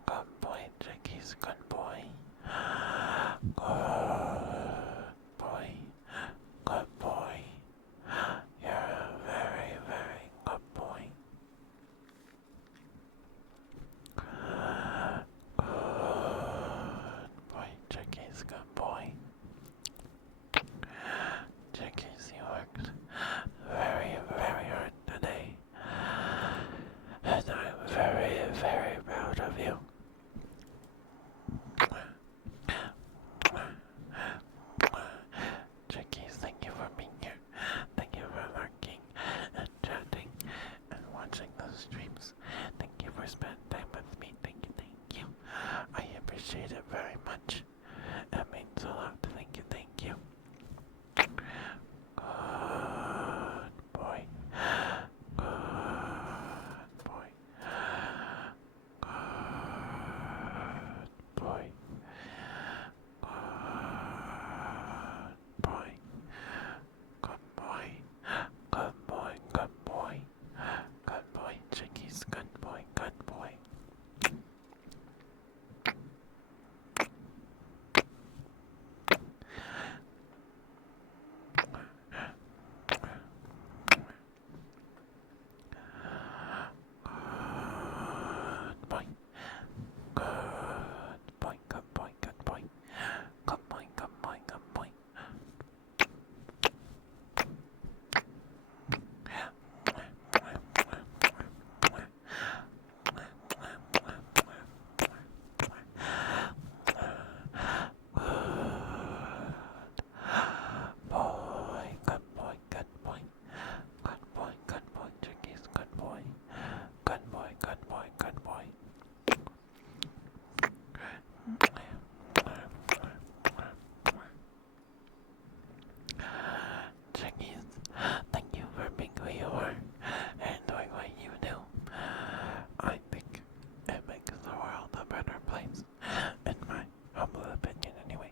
Good boy, Chickies. Good boy. Good boy. Good boy. You're a very, very good boy. Good boy, Chickies. Good boy. Chickies, you worked very, very hard today. And I'm very, very proud of you. Chickies, thank you for being here. Thank you for lurking and chatting and watching the streams. Thank you for spending time with me. Thank you, thank you. I appreciate it very much. It means a lot. Thank you, thank you. Good boy. Good boy. Good boy. Good boy. Good boy. Good boy. Good boy. Good boy. Chickies. Good boy. Good boy. Good boy. Good boy. Good boy. Good boy. Good boy. Good boy. Good boy. Boy, good boy, good boy. Good boy, good boy, Chickies, good boy. Good boy, good boy, good boy. Chickies, thank you for being who you are and doing what you do. I think it makes the world a better place, in my humble opinion anyway.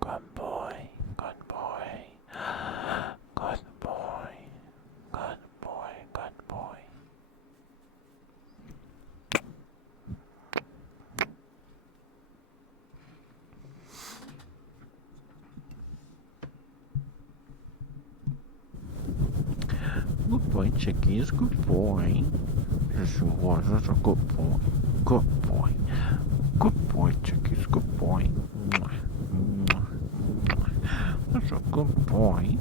Good boy, good boy, good boy, good boy, good boy. Good boy, Chickies. Good boy. Yes, you was. That's a good boy. Good boy. Good boy, chickies. Good boy. That's a good boy.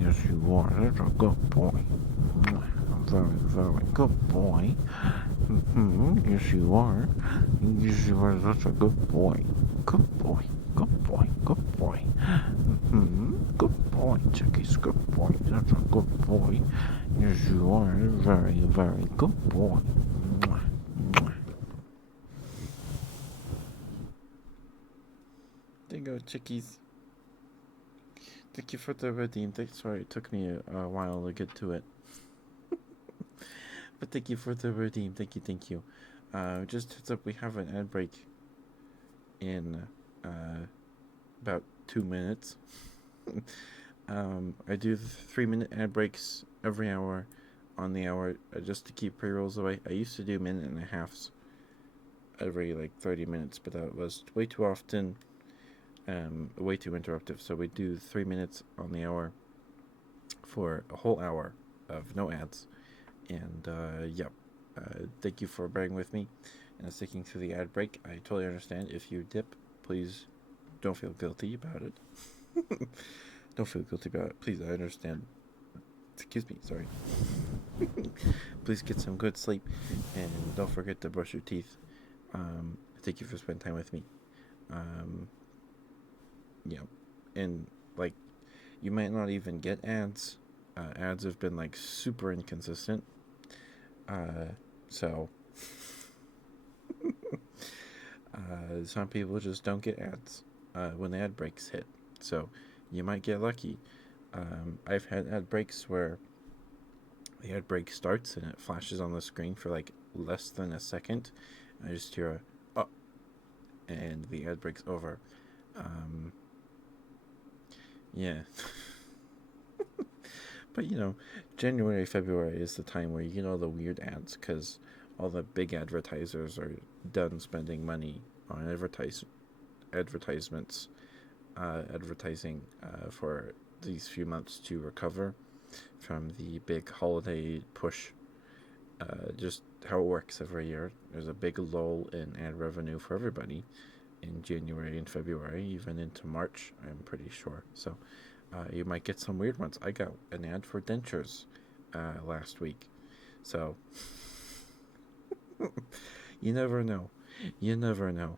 Yes, you are. That's a good boy. Very, very good boy. Yes, you are. Yes, you are. That's a good boy. Good boy. Good boy. Good boy. Good boy, chickies. Good boy. That's a good boy. Yes, you are. Very, very good boy. There you go, chickies. Thank you for the redeem. Sorry, it took me a while to get to it. But thank you for the redeem. Thank you. Just heads up, we have an ad break in about 2 minutes. I do 3-minute ad breaks every hour on the hour just to keep pre-rolls away. I used to do minute and a halves every 30 minutes, but that was way too often, way too interruptive. So we do 3 minutes on the hour for a whole hour of no ads. And thank you for bearing with me and sticking through the ad break. I totally understand. If you dip, please don't feel guilty about it. Don't feel guilty about it. Please, I understand. Excuse me, sorry. Please get some good sleep and don't forget to brush your teeth. Thank you for spending time with me. And you might not even get ads. Ads have been super inconsistent. So some people just don't get ads when the ad breaks hit. So you might get lucky. I've had ad breaks where the ad break starts and it flashes on the screen for less than a second. I just hear a, oh, and the ad break's over. Yeah. But January, February is the time where you get all the weird ads because all the big advertisers are done spending money on advertisements, advertising for these few months to recover from the big holiday push. Just how it works every year. There's a big lull in ad revenue for everybody in January and February, even into March, I'm pretty sure. So you might get some weird ones. I got an ad for dentures last week. So you never know. You never know.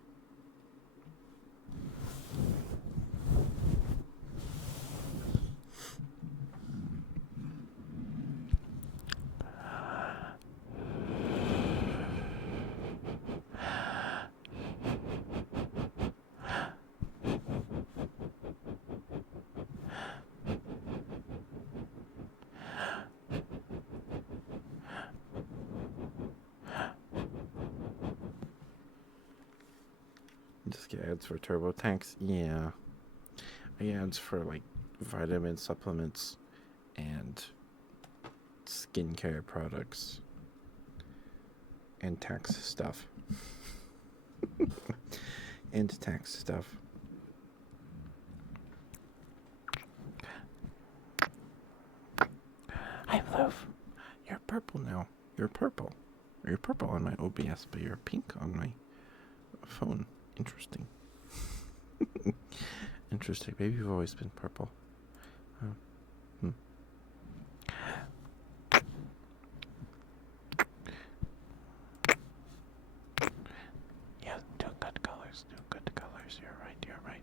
Just get ads for turbo tanks. Yeah. I get ads for vitamin supplements and skincare products and tax stuff. And tax stuff. Hi, Love. You're purple now. You're purple. You're purple on my OBS, but you're pink on my phone. Interesting. Interesting. Maybe you've always been purple. Yeah, doing good colors. Doing good colors. You're right. You're right.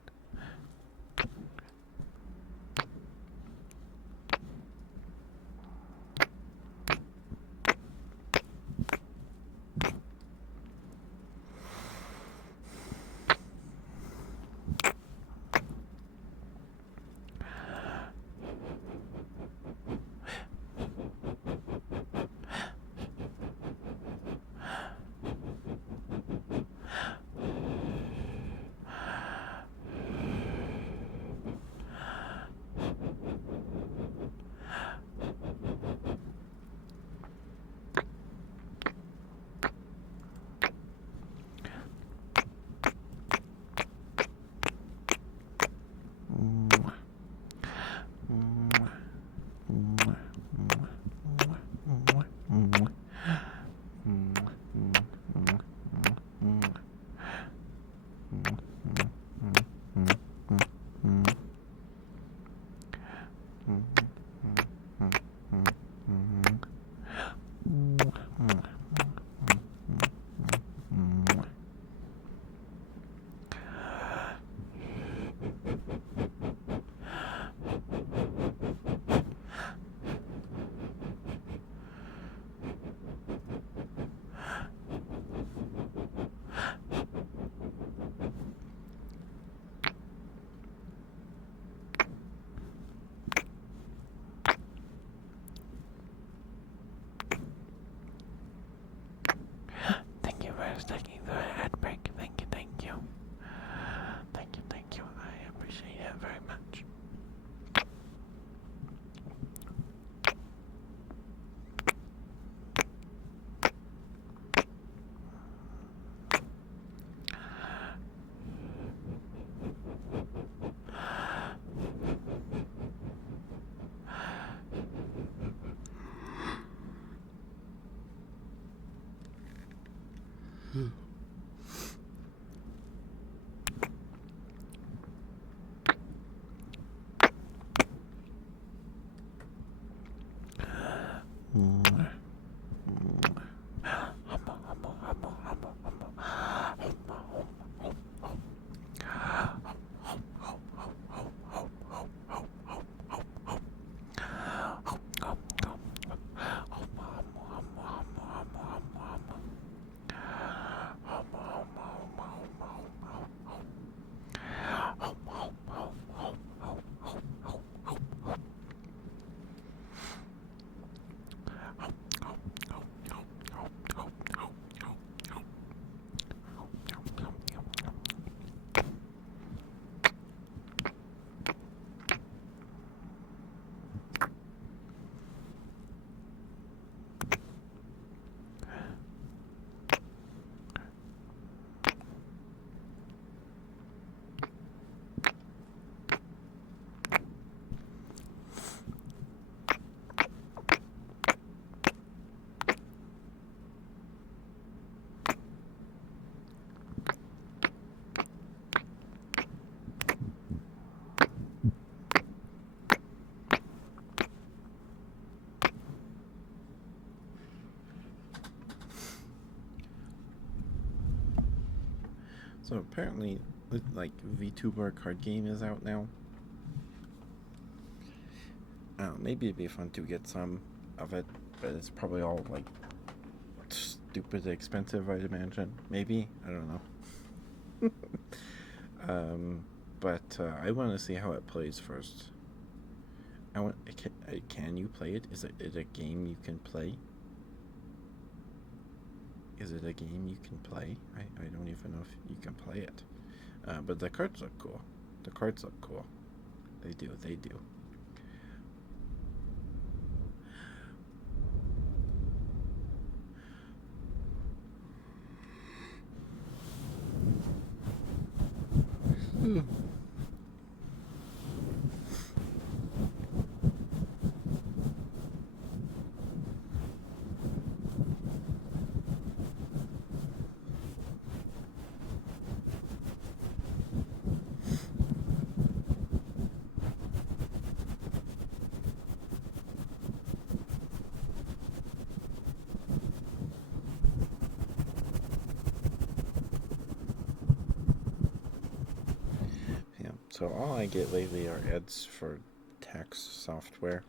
So apparently, like VTuber card game is out now. Maybe it'd be fun to get some of it, but it's probably all like stupid expensive, I'd imagine. Maybe, I don't know. But I want to see how it plays first. Can you play it? Is it a game you can play? Is it a game you can play? I don't even know if you can play it. But the cards look cool. The cards look cool. They do. Yeah. So all I get lately are ads for tax software.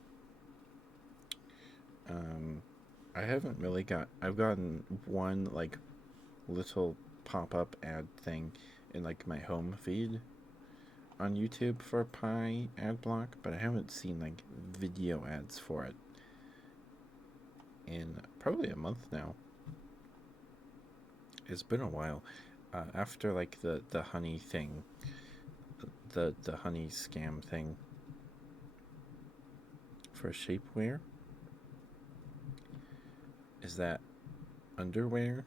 I haven't really I've gotten one like little pop-up ad thing in like my home feed on YouTube for Pi ad block, but I haven't seen like video ads for it in probably a month now. It's been a while. After like the honey thing, the honey scam thing for shapewear. Is that underwear?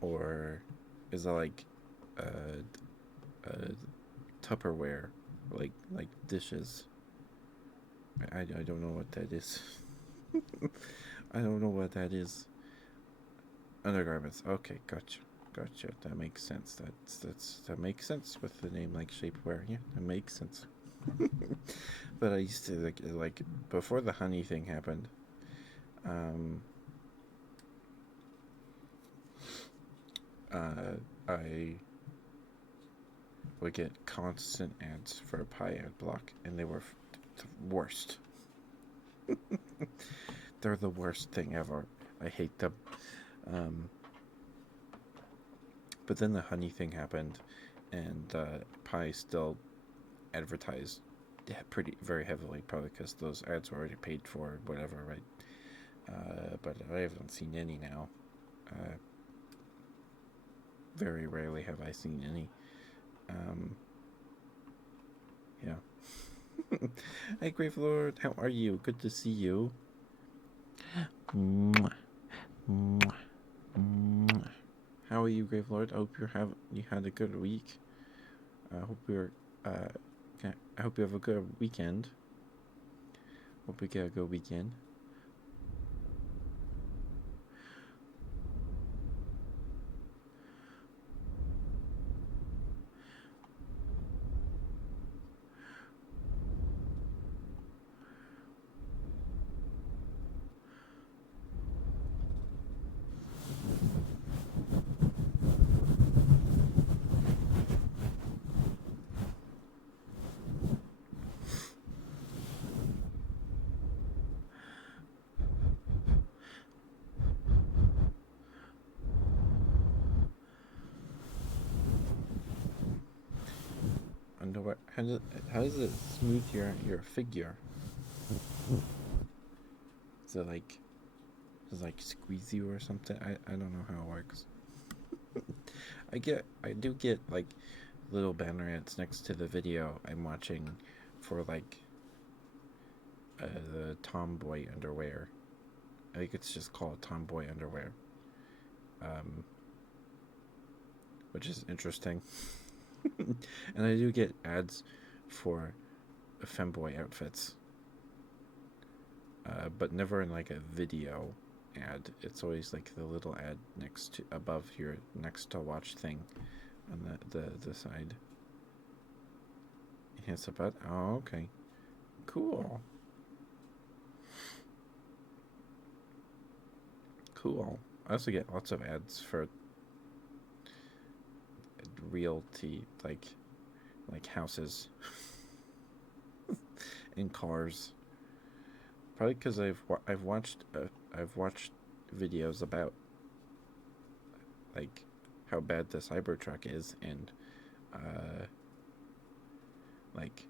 Or is it like uh, Tupperware, like dishes? I don't know what that is. I don't know what that is. Undergarments. Okay, gotcha. That makes sense. That makes sense with the name like shapewear. Yeah, that makes sense. But I used to like before the honey thing happened. I would get constant ads for a Pi ad block, and they were the worst. They're the worst thing ever. I hate them. But then the honey thing happened, and Pi still advertised very heavily, probably because those ads were already paid for, whatever, right? But I haven't seen any now. Very rarely have I seen any. Yeah. Hey, Grave Lord, how are you? Good to see you. How are you, Grave Lord? I hope you had a good week. I hope I hope you have a good weekend. Hope you get a good weekend. underwear. How does it smooth your figure? Is it like squeeze you or something? I don't know how it works. I do get like little banner ads next to the video I'm watching for like the tomboy underwear. I think it's just called tomboy underwear, which is interesting. And I do get ads for femboy outfits, but never in like a video ad. It's always like the little ad above your next to watch thing on the side. Yes, about. Oh, okay, cool. Cool. I also get lots of ads for realty, like houses and cars. Probably because I've watched videos about like how bad the Cybertruck is, and like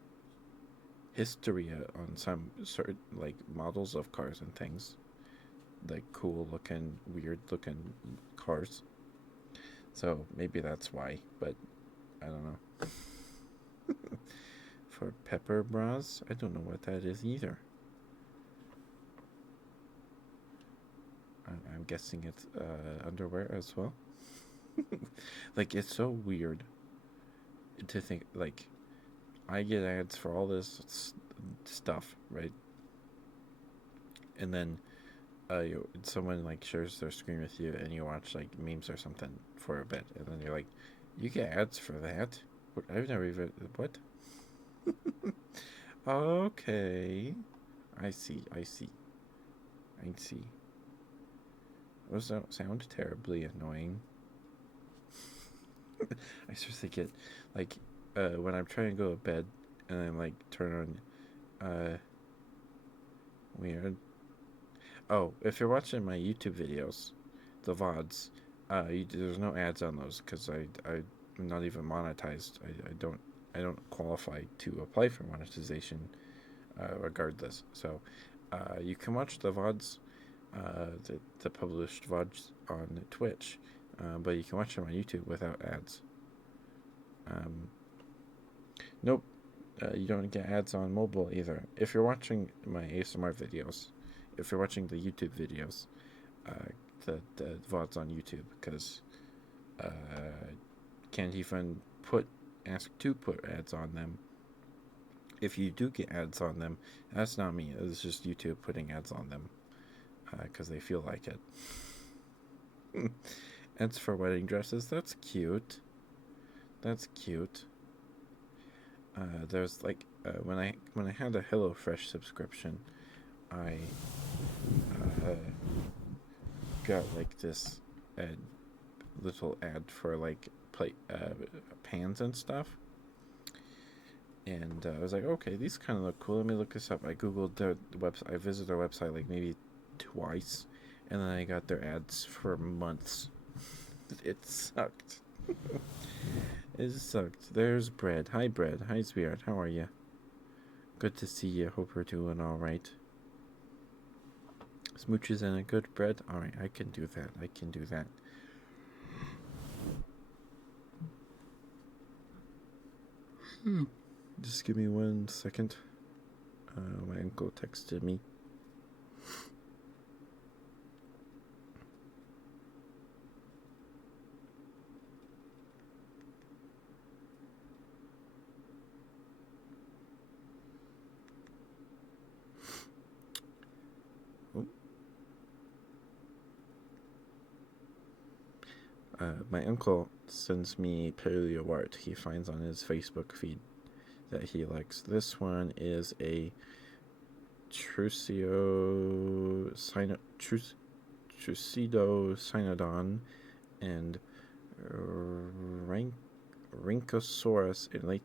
history on some certain like models of cars and things, like cool looking, weird looking cars. So maybe that's why, but I don't know. For pepper bras, I don't know what that is either. I'm guessing it's underwear as well. Like, it's so weird to think, like, I get ads for all this stuff, right? And then someone like shares their screen with you, and you watch like memes or something for a bit, and then you're like, you get ads for that? I've never even what? Okay, I see. Those don't sound terribly annoying. I seriously get like when I'm trying to go to bed and then like turn on weird. Oh, if you're watching my YouTube videos, the VODs, there's no ads on those because I'm not even monetized. I don't qualify to apply for monetization, regardless. So, you can watch the VODs, the published VODs on Twitch, but you can watch them on YouTube without ads. Nope, you don't get ads on mobile either. If you're watching my ASMR videos, if you're watching the YouTube videos, the VODs on YouTube, because can't even ask to put ads on them. If you do get ads on them, that's not me. It's just YouTube putting ads on them because they feel like it. Ads for wedding dresses. That's cute. There's like when I had a HelloFresh subscription, I got like this little ad for like pans and stuff, and I was like, okay, these kind of look cool. Let me look this up. I googled their website. I visited their website like maybe twice, and then I got their ads for months. It sucked. It sucked. There's Bread. Hi, Bread. Hi, sweetheart. How are you? Good to see you. Hope you're doing all right. Smooches and a good bread. All right, I can do that. Just give me 1 second. My uncle texted me. My uncle sends me paleo art he finds on his Facebook feed that he likes. This one is a Trucidosynodon and Rhynchosaurus in late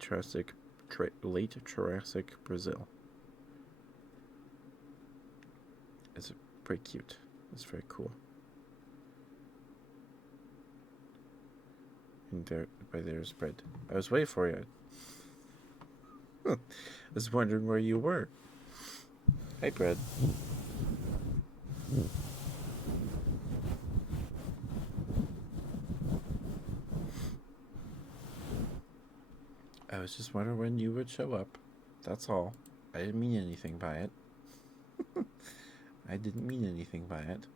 Jurassic Brazil. It's pretty cute. It's very cool. And there's Bread. I was waiting for you. I was wondering where you were. Hey, Brad. I was just wondering when you would show up. That's all. I didn't mean anything by it. I didn't mean anything by it.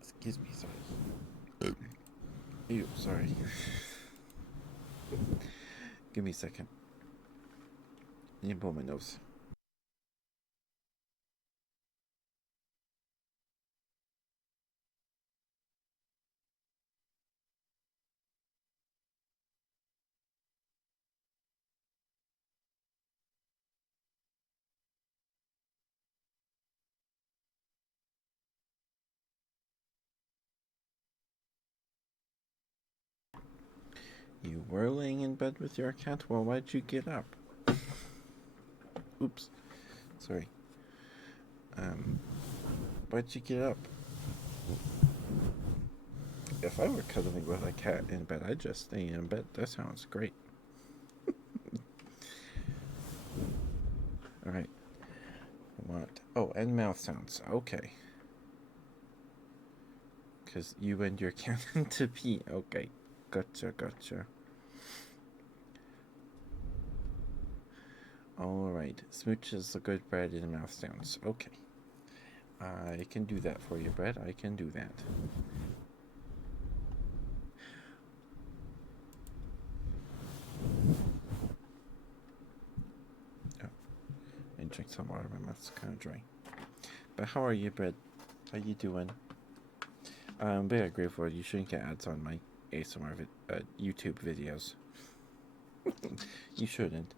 Excuse me, sorry. Ew, sorry. Give me a second. I need to blow my nose. You were laying in bed with your cat? Well, why'd you get up? Oops. Sorry. Why'd you get up? If I were cuddling with a cat in bed, I'd just stay in bed. That sounds great. Alright. What? Oh, and mouth sounds. Okay. Because you and your cat need to pee. Okay. Gotcha. Alright. Smooches a good bread and mouth sounds. Okay. I can do that for you, Brett. I can do that. Oh. And drink some water. My mouth's kind of dry. But how are you, Brett? How you doing? I'm very grateful. You shouldn't get ads on my ASMR YouTube videos. You shouldn't.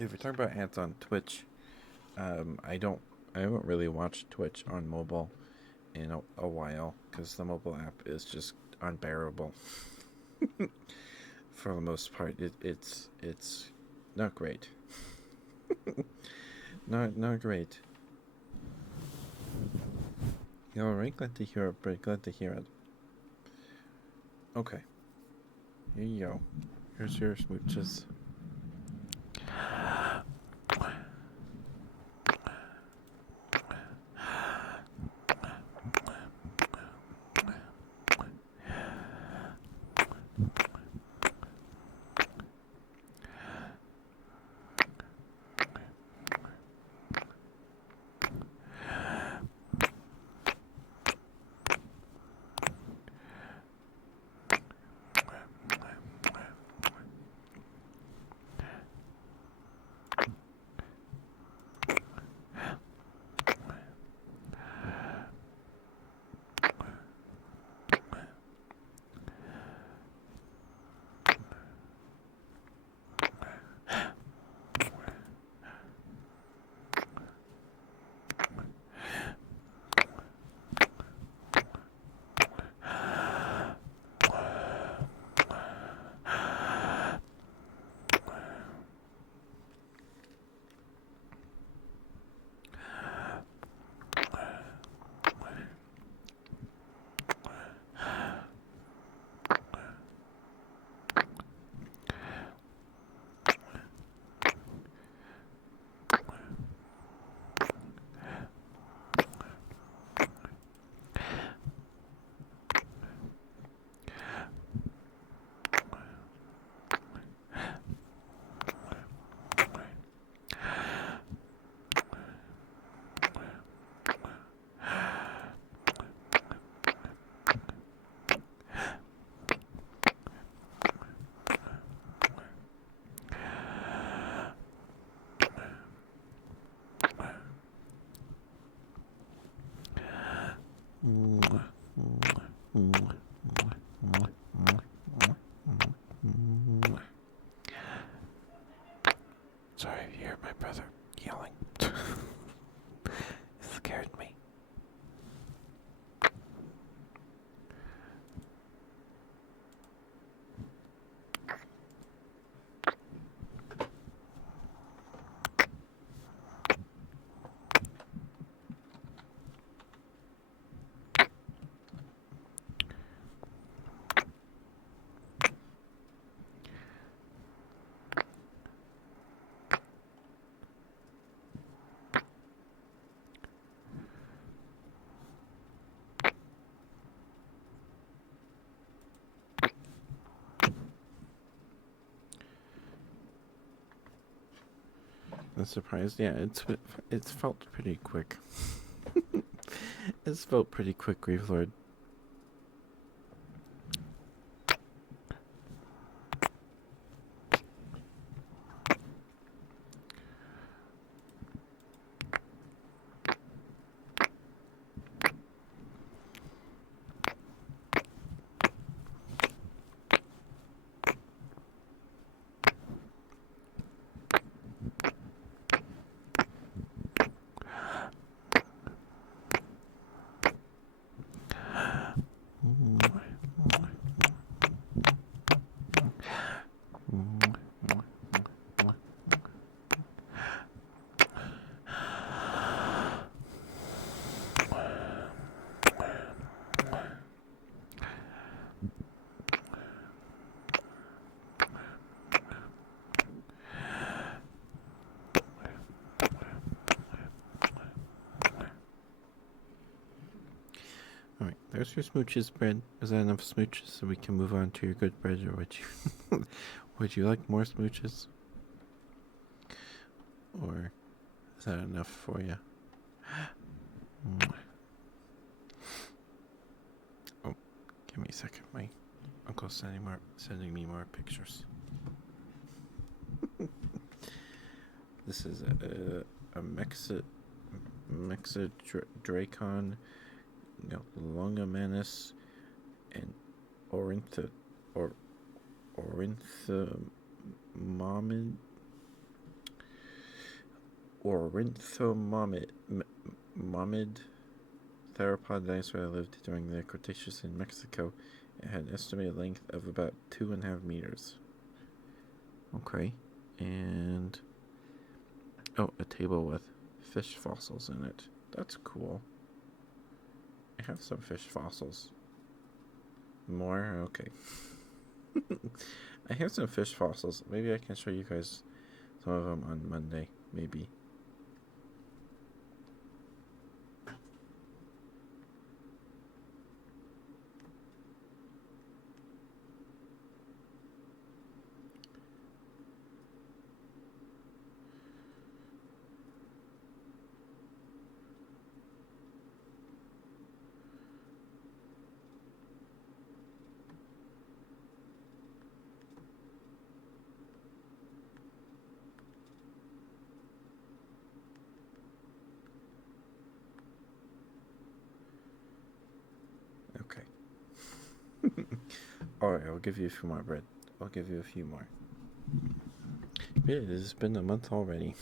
If we're talking about ads on Twitch, I haven't really watched Twitch on mobile in a while because the mobile app is just unbearable. For the most part, it's not great. not great. You all right? Glad to hear it, Brett. Glad to hear it. Okay. Here you go. Here's your smooches. Sorry if you hear my brother yelling. It scared me. surprised. Yeah, it's felt pretty quick. It's felt pretty quick, Grief Lord. Alright, there's your smooches, bread. Is that enough smooches so we can move on to your good bread, or would you like more smooches? Or is that enough for you? Oh, give me a second. My uncle's sending me more pictures. This is a Mexadracon, Longomanus, and Ornithomomid theropod dinosaur that lived during the Cretaceous in Mexico. It had an estimated length of about 2.5 meters. Okay, and a table with fish fossils in it. That's cool. I have some fish fossils. More? Okay. I have some fish fossils. Maybe I can show you guys some of them on Monday. Maybe. Okay. Alright, I'll give you a few more, bread. I'll give you a few more. Yeah, it's been a month already.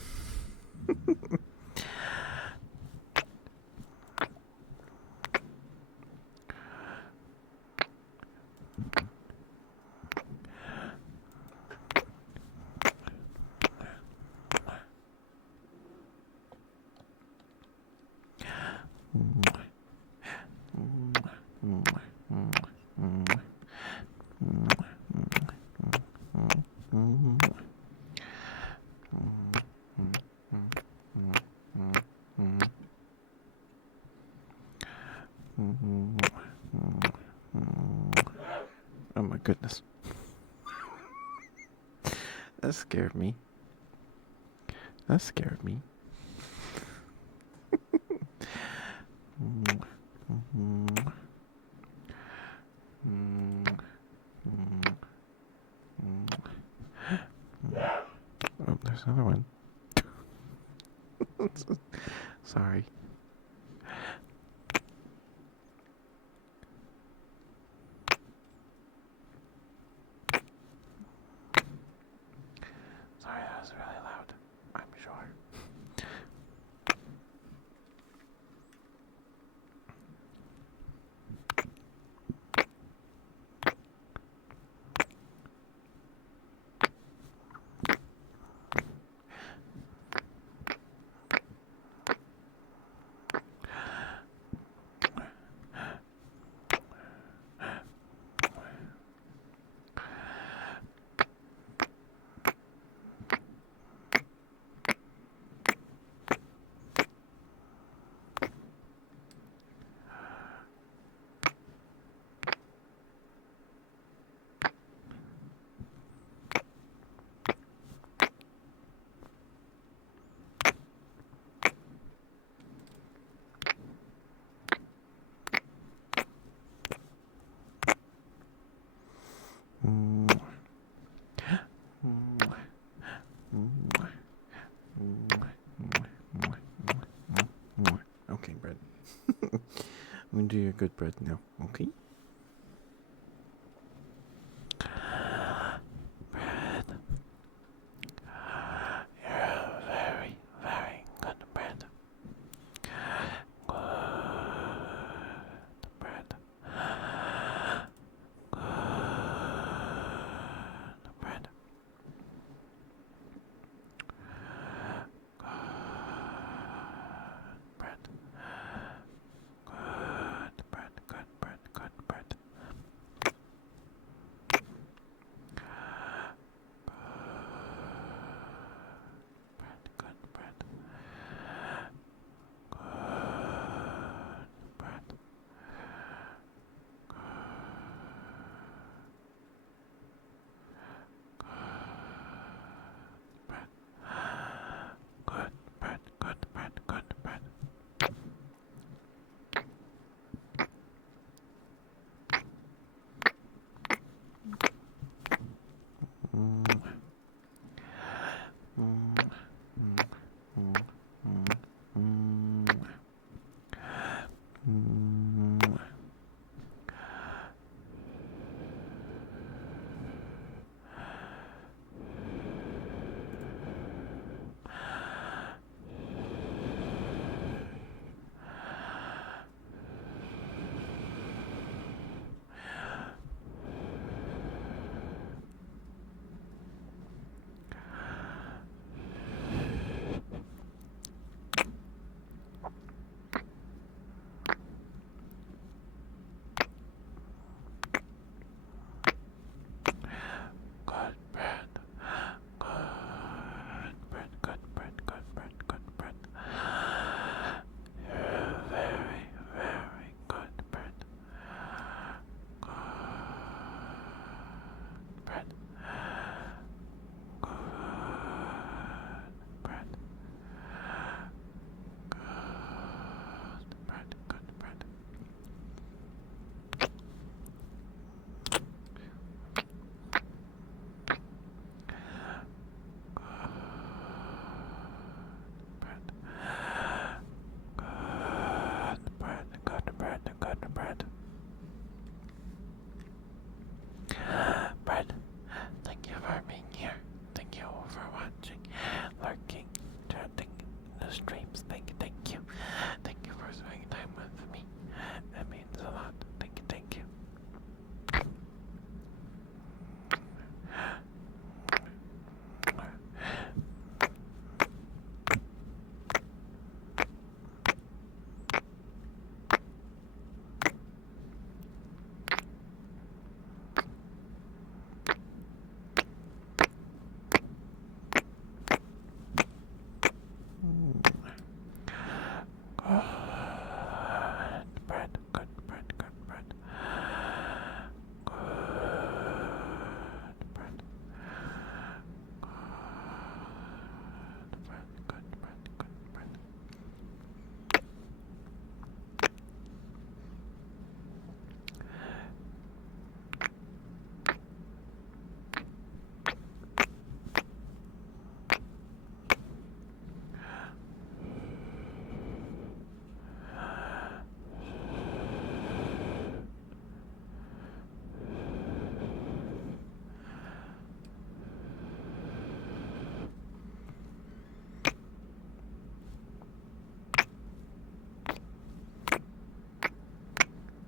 Oh my goodness. That scared me. That scared me. Oh, there's another one. Sorry. Sorry, that was really loud. I'm sure. Do your good bread now, okay? Bread. You're a very, very good bread. Good bread. Good bread. Bread. Good bread, good bread, good bread. Bread, good bread. Good bread. Bread. Good bread, good bread, good bread. Good bread. Good bread, good bread, good bread, good bread. You're a very, very good bread. Good bread. Good bread. Good bread, good bread. Good bread, good bread. Bread, thank you for being here. Thank you for watching, lurking, chatting the streams. Thank you. Thank you for spending time with me. That means a lot. Thank you. Good bread, good bread, good bread. Good bread. Good bread, good bread.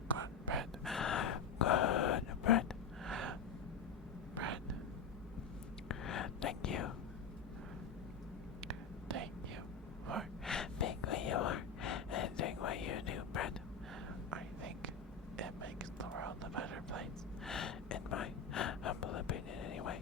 Good bread. Good bread. Bread. Thank you. Thank you for being who you are and doing what you do, bread. I think it makes the world a better place. In my humble opinion, anyway.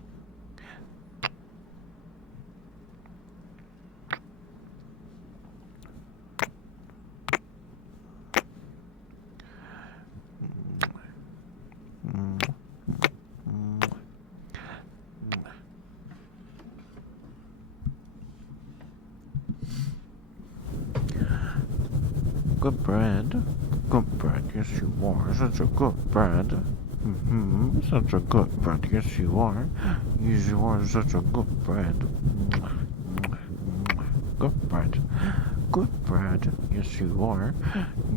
Good bread. Good bread, yes you are. Such a good bread. Such a good bread, yes you are. Yes you are such a good bread. Good bread. good bread. Yes, you are.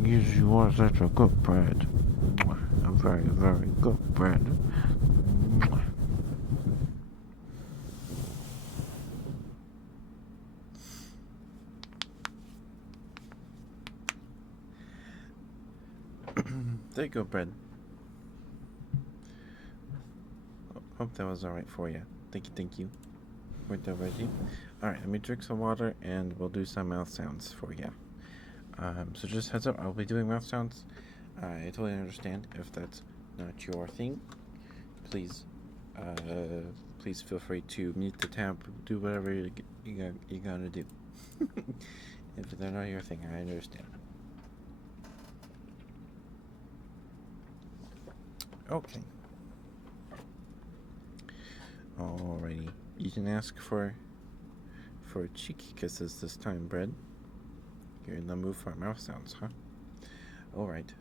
Yes, you are such a good bread. A very, very good bread. There you go, bread. Hope that was alright for you. Thank you. Right there, Reggie. Alright, let me drink some water and we'll do some mouth sounds for you. So just heads up, I'll be doing mouth sounds. I totally understand if that's not your thing. Please, please feel free to mute the tab, do whatever you gotta do. If they're not your thing, I understand. Okay. Alrighty. You can ask for cheeky kisses this time, Bread. You're in the mood for mouth sounds, huh? Alright.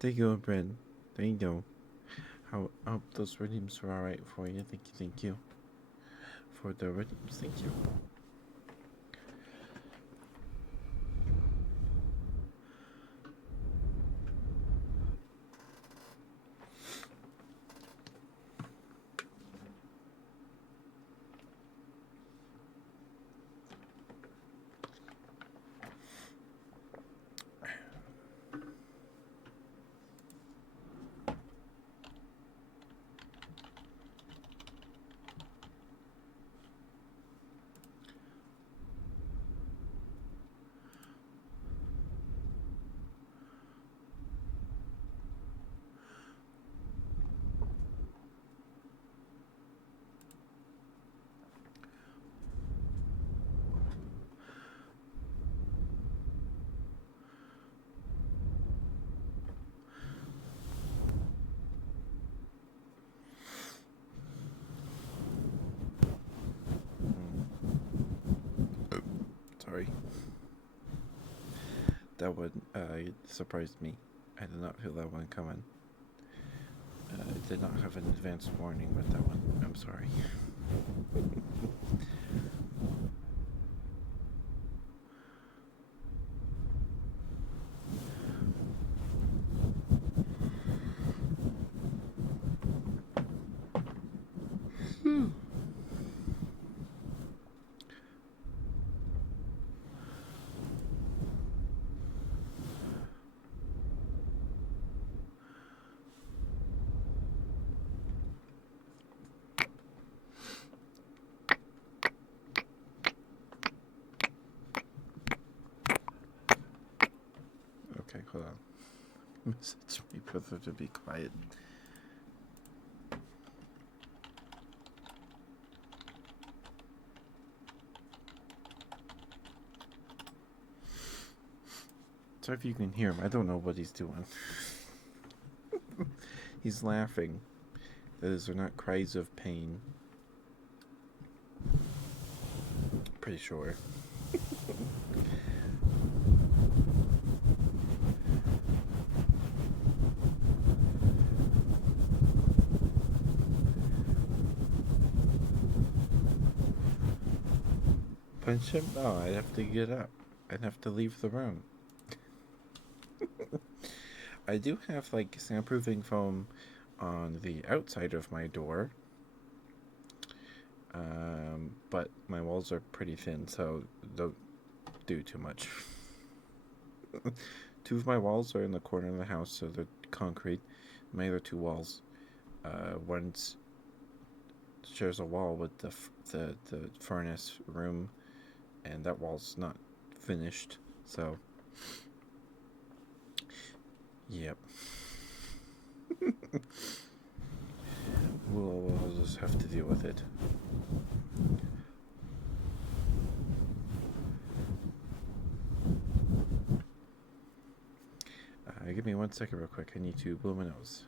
There you go, Brent. There you go. How hope those redeems were alright for you. Thank you. For the redeems, thank you. Sorry. That one surprised me. I did not feel that one coming. I did not have an advanced warning with that one. I'm sorry. Okay, hold on. Message me for them to be quiet. Sorry if you can hear him. I don't know what he's doing. He's laughing. Those are not cries of pain. Pretty sure. Punch him? No, I'd have to get up. I'd have to leave the room. I do have like soundproofing foam on the outside of my door. But my walls are pretty thin, so don't do too much. Two of my walls are in the corner of the house, so they're concrete. My other two walls, one shares a wall with the furnace room, and that wall's not finished. So, yep. we'll just have to deal with it. Give me 1 second real quick. I need to blow my nose.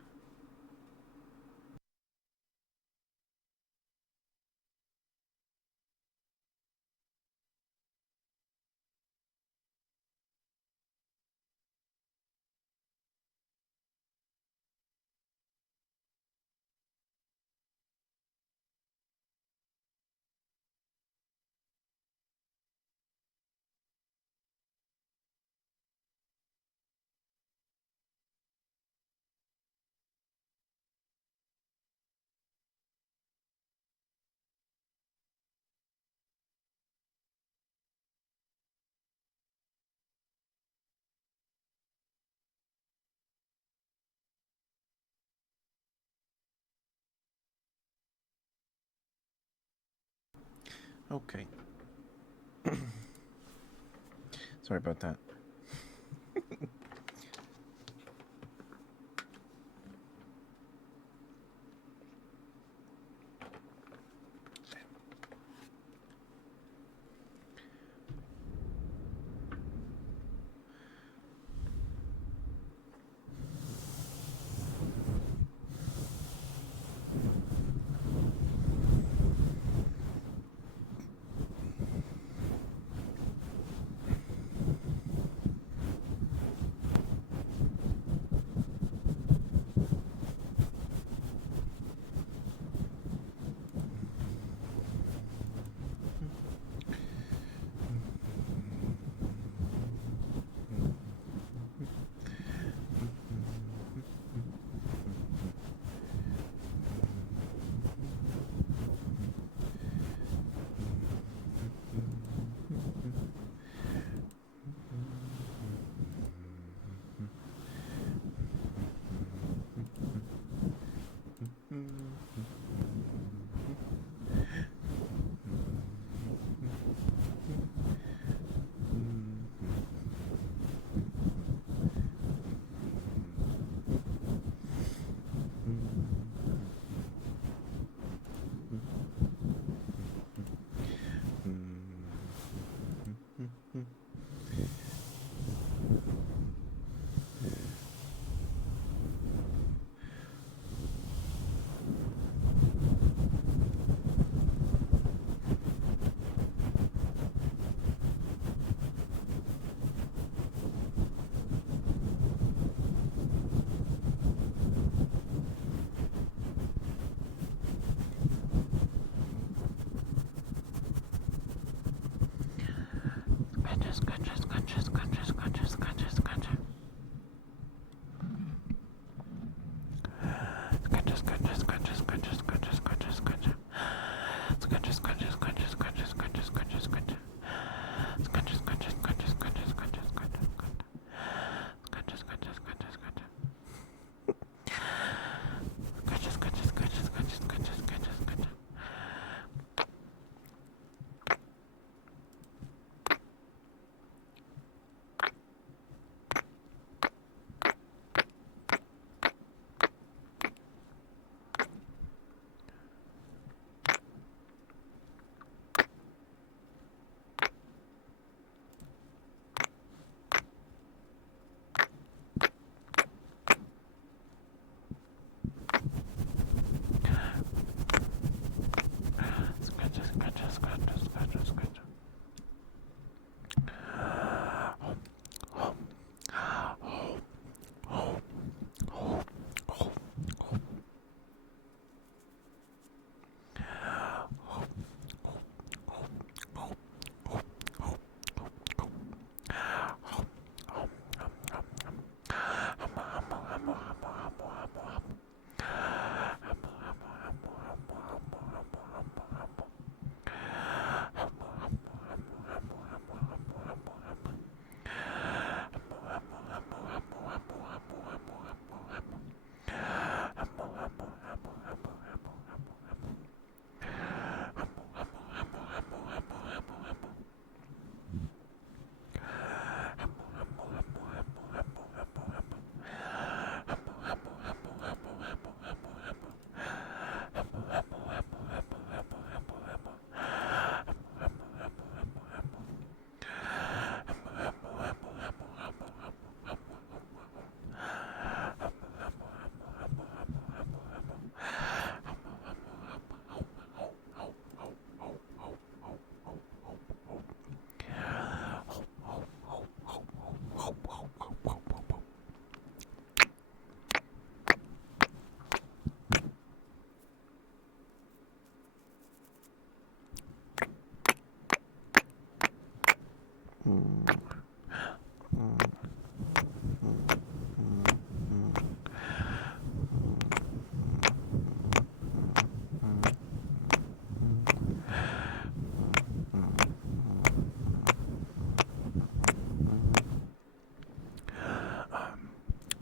Okay. Sorry about that.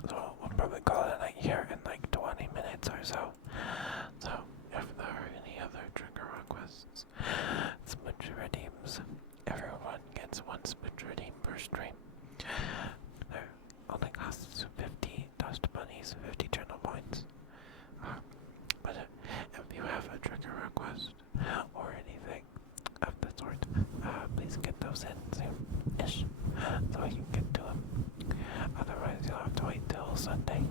So we'll probably call it a night here in like 20 minutes or so. So if there are any other trigger requests, smooch redeems. Everyone gets one smooch redeem per stream. There only costs 50 dust bunnies, 50 journal points. But if you have a trigger request or anything of the sort, please get those in soon-ish so I can get to them. Otherwise, you'll have to wait till Sunday.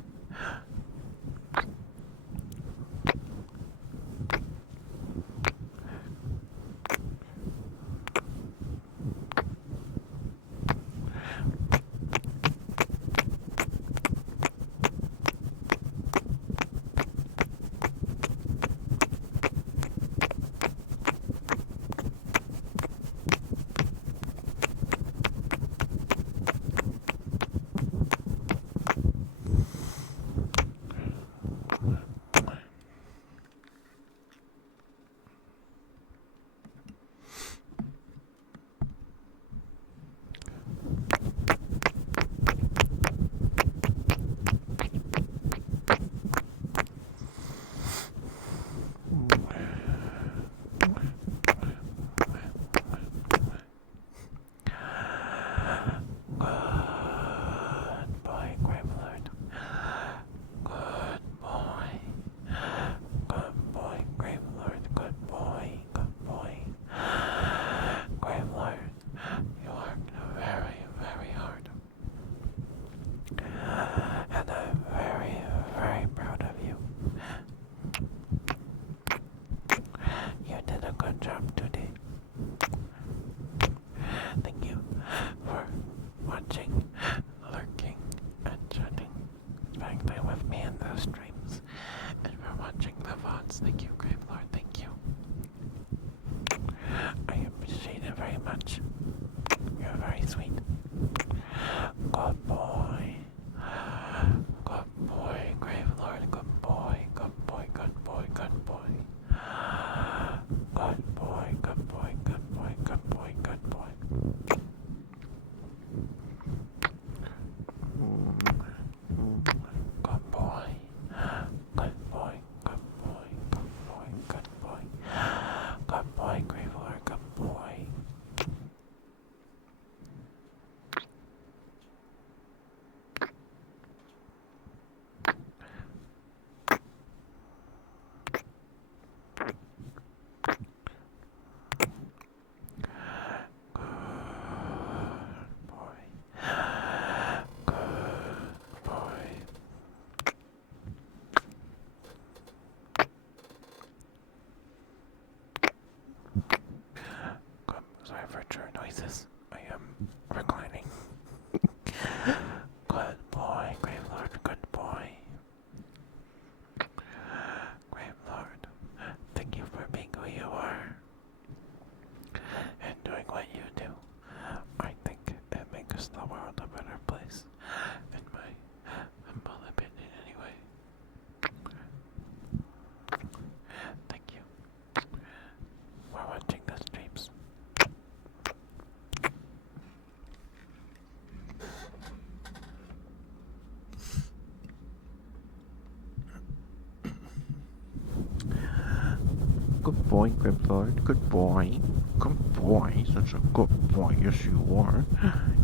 Good boy, Griplord. Good boy. Good boy. Such a good boy. Yes, you are.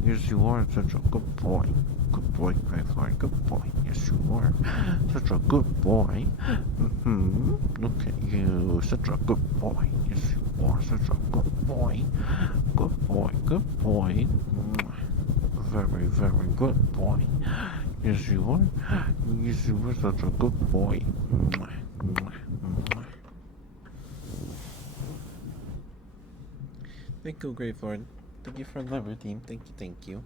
Yes, you are such a good boy. Good boy, Griplord. Good boy. Yes, you are. Such a good boy. Look at you. Such a good boy. Yes, you are. Such a good boy. Good boy. Good boy. Very, very good boy. Yes, you are. Yes, you are such a good boy. Thank you, Grave Lord. Thank you for liberty. Thank you, thank you.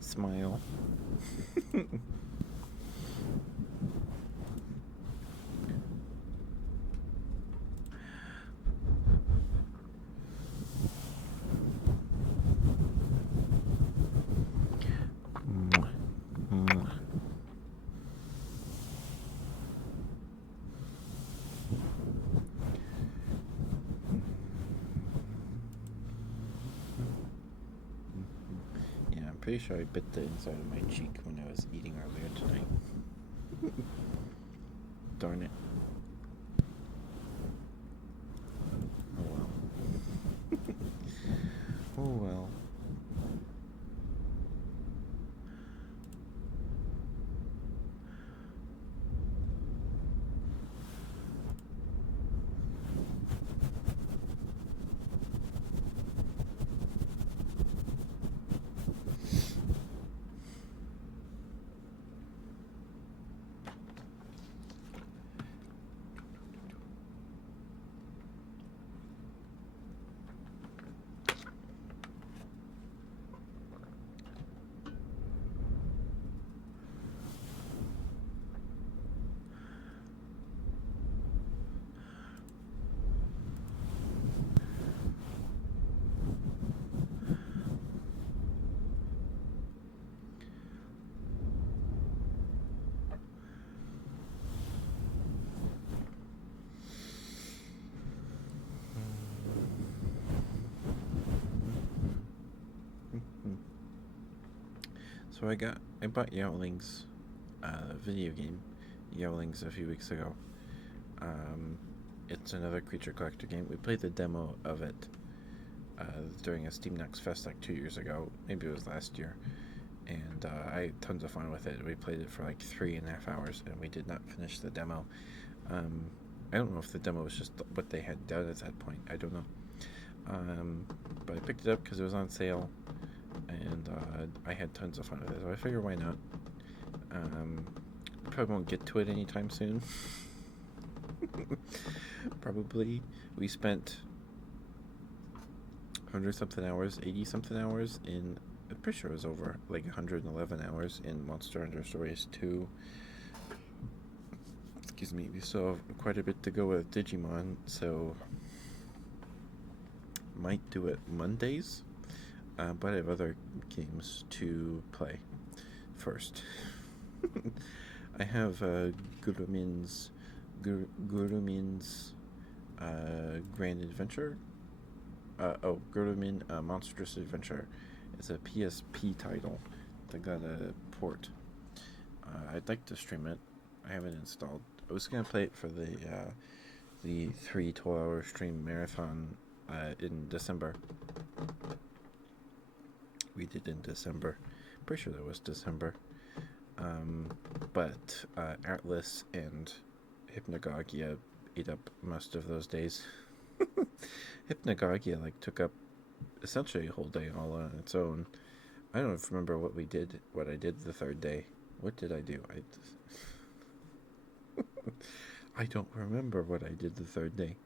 Smile. Yeah, I'm pretty sure I bit the inside of my cheek when I was eating earlier tonight. Darn it. Oh well. Oh well. So I bought Younglings, video game, Younglings a few weeks ago. It's another creature collector game. We played the demo of it during a Steam Next Fest like 2 years ago. Maybe it was last year. And I had tons of fun with it. We played it for like 3.5 hours, and we did not finish the demo. I don't know if the demo was just what they had done at that point. I don't know. But I picked it up because it was on sale, and I had tons of fun with it. So I figured, why not? Probably won't get to it anytime soon. Probably. We spent 100 something hours, 80 something hours in. I'm pretty sure it was over like 111 hours in Monster Hunter Stories 2. Excuse me, we still have quite a bit to go with Digimon, so might do it Mondays, but I have other games to play first. I have Gurumin's Grand Adventure. Gurumin Monstrous Adventure. It's a PSP title that got a port. I'd like to stream it. I haven't installed. I was gonna play it for the 3 12-hour stream marathon in December. We did in December. Pretty sure that was December. But Atlas and Hypnagogia ate up most of those days. Hypnagogia like took up essentially a whole day all on its own. I don't remember what I did the third day. What did I do? I don't remember what I did the third day.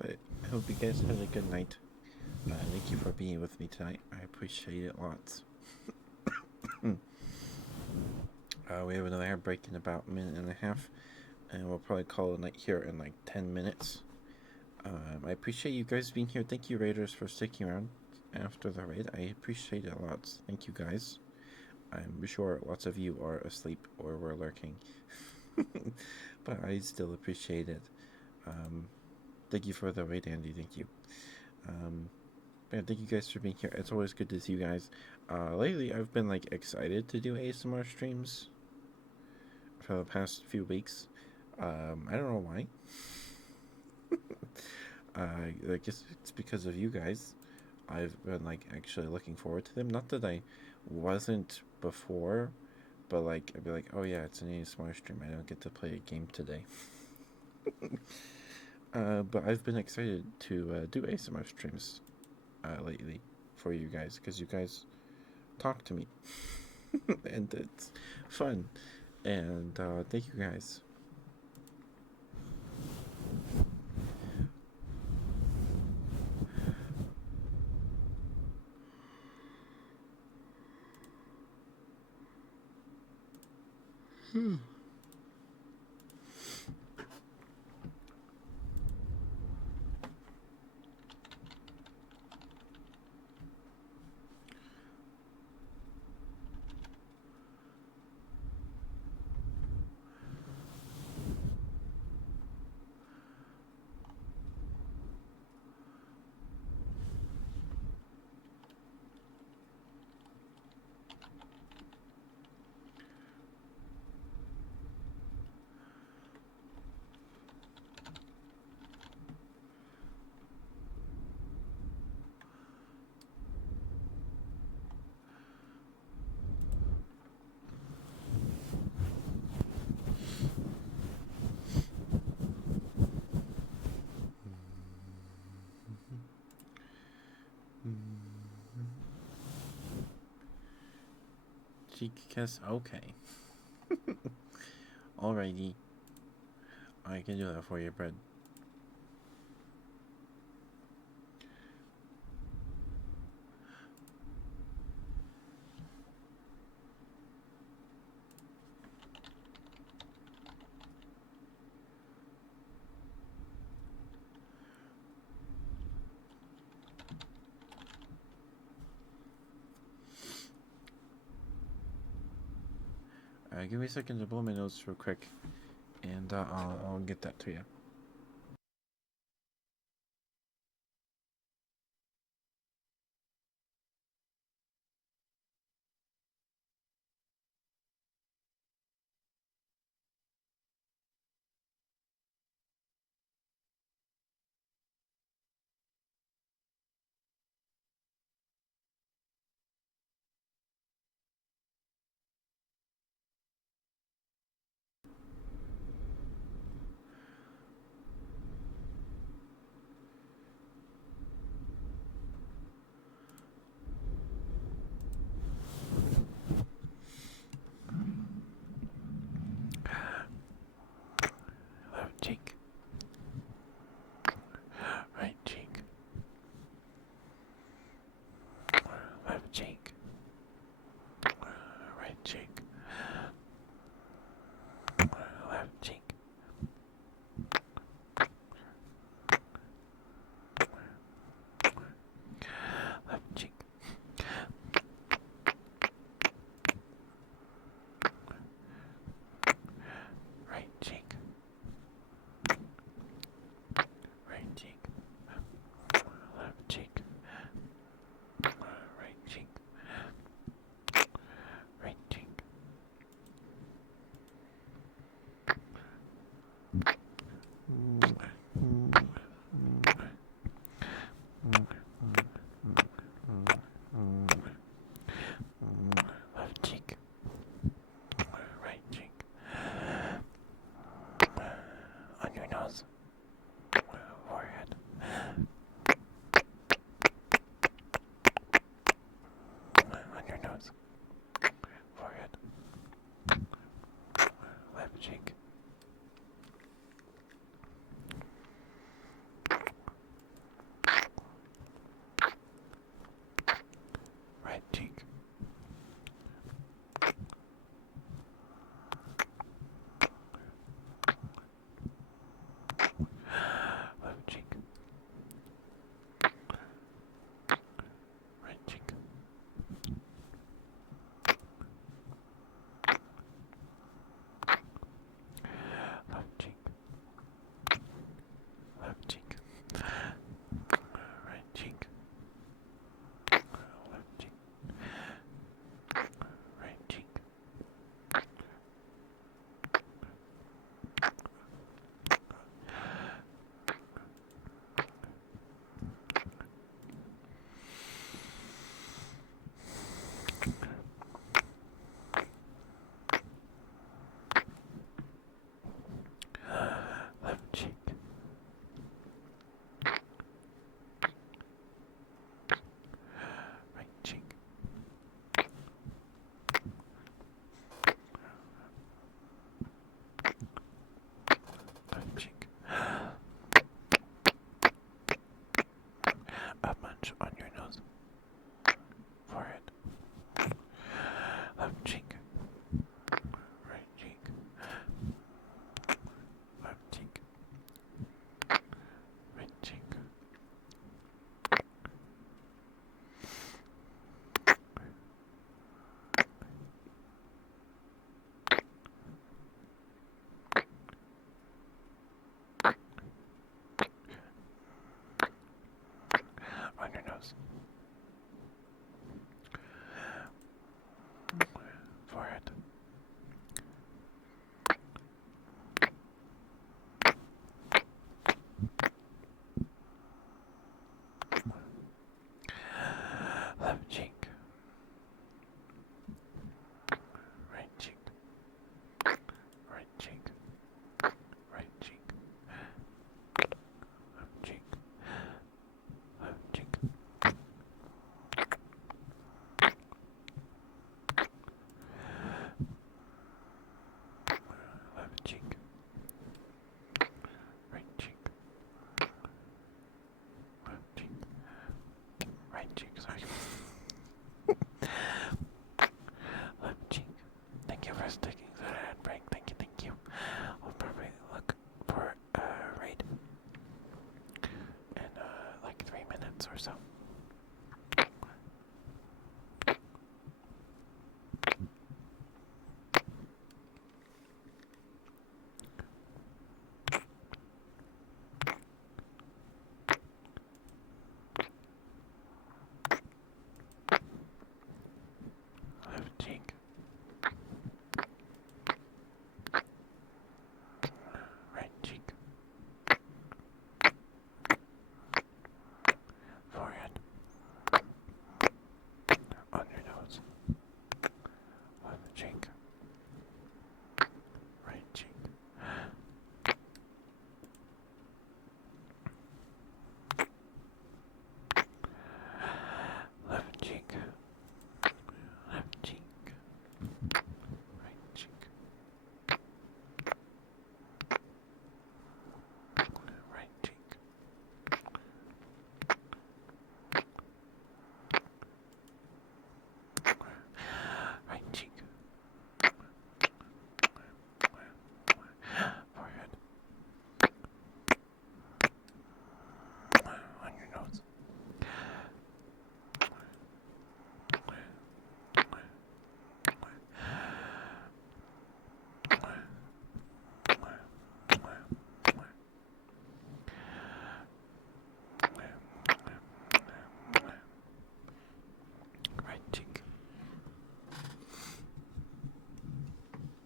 But I hope you guys had a good night. Thank you for being with me tonight. I appreciate it lots. We have another hair break in about a minute and a half, and we'll probably call it a night here in like 10 minutes. I appreciate you guys being here. Thank you, Raiders, for sticking around after the raid. I appreciate it lots. Thank you, guys. I'm sure lots of you are asleep or were lurking, but I still appreciate it. Thank you for the raid, Andy. Thank you. Yeah, thank you guys for being here. It's always good to see you guys. Lately, I've been like excited to do ASMR streams for the past few weeks. I don't know why. I guess it's because of you guys. I've been like actually looking forward to them. Not that I wasn't before, but like I'd be like, oh yeah, it's an ASMR stream. I don't get to play a game today. But I've been excited to do ASMR streams lately for you guys because you guys talk to me and it's fun. And thank you guys. Kiss, okay. Alrighty. I can do that for you, Bread. Give me a second to blow my nose real quick, and I'll get that to you. right cheek, left cheek, left cheek, right cheek, right cheek, left cheek, right cheek, right cheek,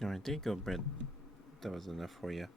Alright, there you go, bread. That was enough for you.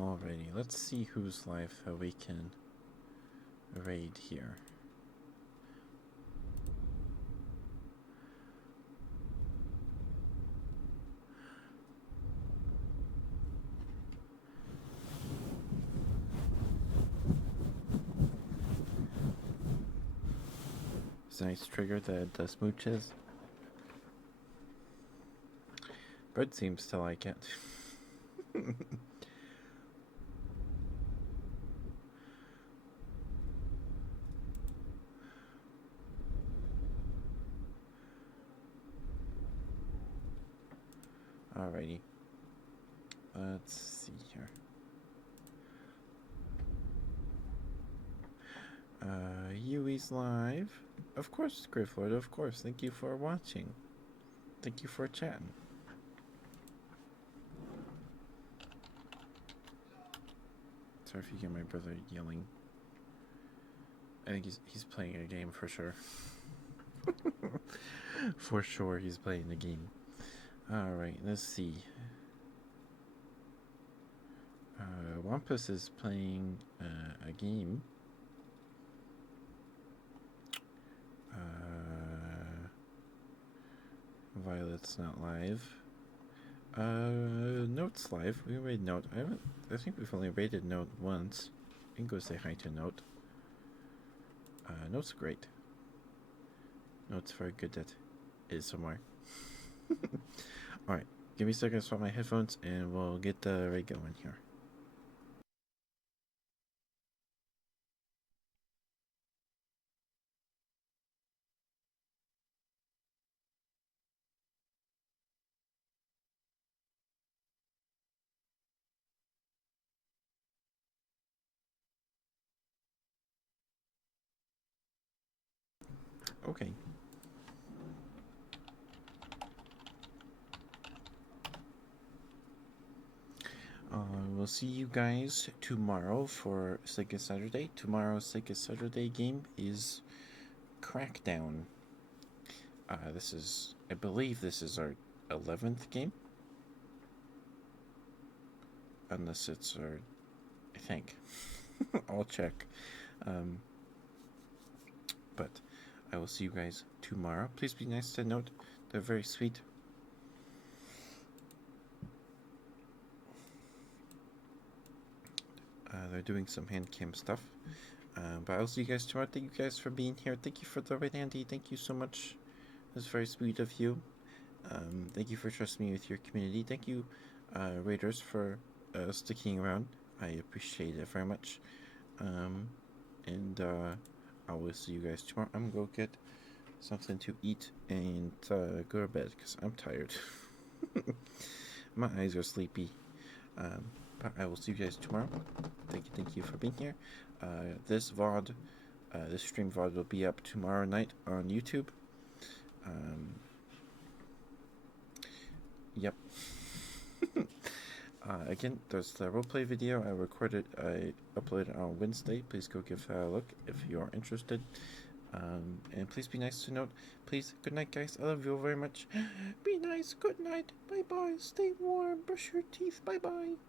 Alrighty, let's see whose life we can raid here. It's a nice trigger that does smooches. Bird seems to like it. Alrighty. Let's see here. Yui's live. Of course, Grifflord, of course. Thank you for watching. Thank you for chatting. Sorry if you hear my brother yelling. I think he's playing a game for sure. For sure, he's playing the game. Alright, let's see. Wampus is playing a game. Violet's not live. Note's live. We raid Note. I think we've only raided Note once. You can go say hi to Note. Note's great. Note's very good at ASMR. Alright, give me a second to swap my headphones and we'll get the raid going here. Okay. We'll see you guys tomorrow for Sega Saturday. Tomorrow's Sega Saturday game is Crackdown. I believe this is our 11th game. Unless it's our, I think. I'll check. But I will see you guys tomorrow. Please be nice to Note. They're very sweet. They're doing some hand cam stuff. But I'll see you guys tomorrow. Thank you guys for being here. Thank you for the raid, Andy. Thank you so much. That's very sweet of you. Thank you for trusting me with your community. Thank you, raiders, for sticking around. I appreciate it very much. And I will see you guys tomorrow. I'm gonna go get something to eat and go to bed because I'm tired. My eyes are sleepy. But I will see you guys tomorrow. Thank you for being here. This VOD This stream VOD will be up tomorrow night on YouTube. Yep. Again, there's the roleplay video I uploaded on Wednesday. Please go give that a look if you are interested. And please be nice to note. Please, good night, guys. I love you all very much. Be nice. Good night. Bye bye. Stay warm. Brush your teeth. Bye bye.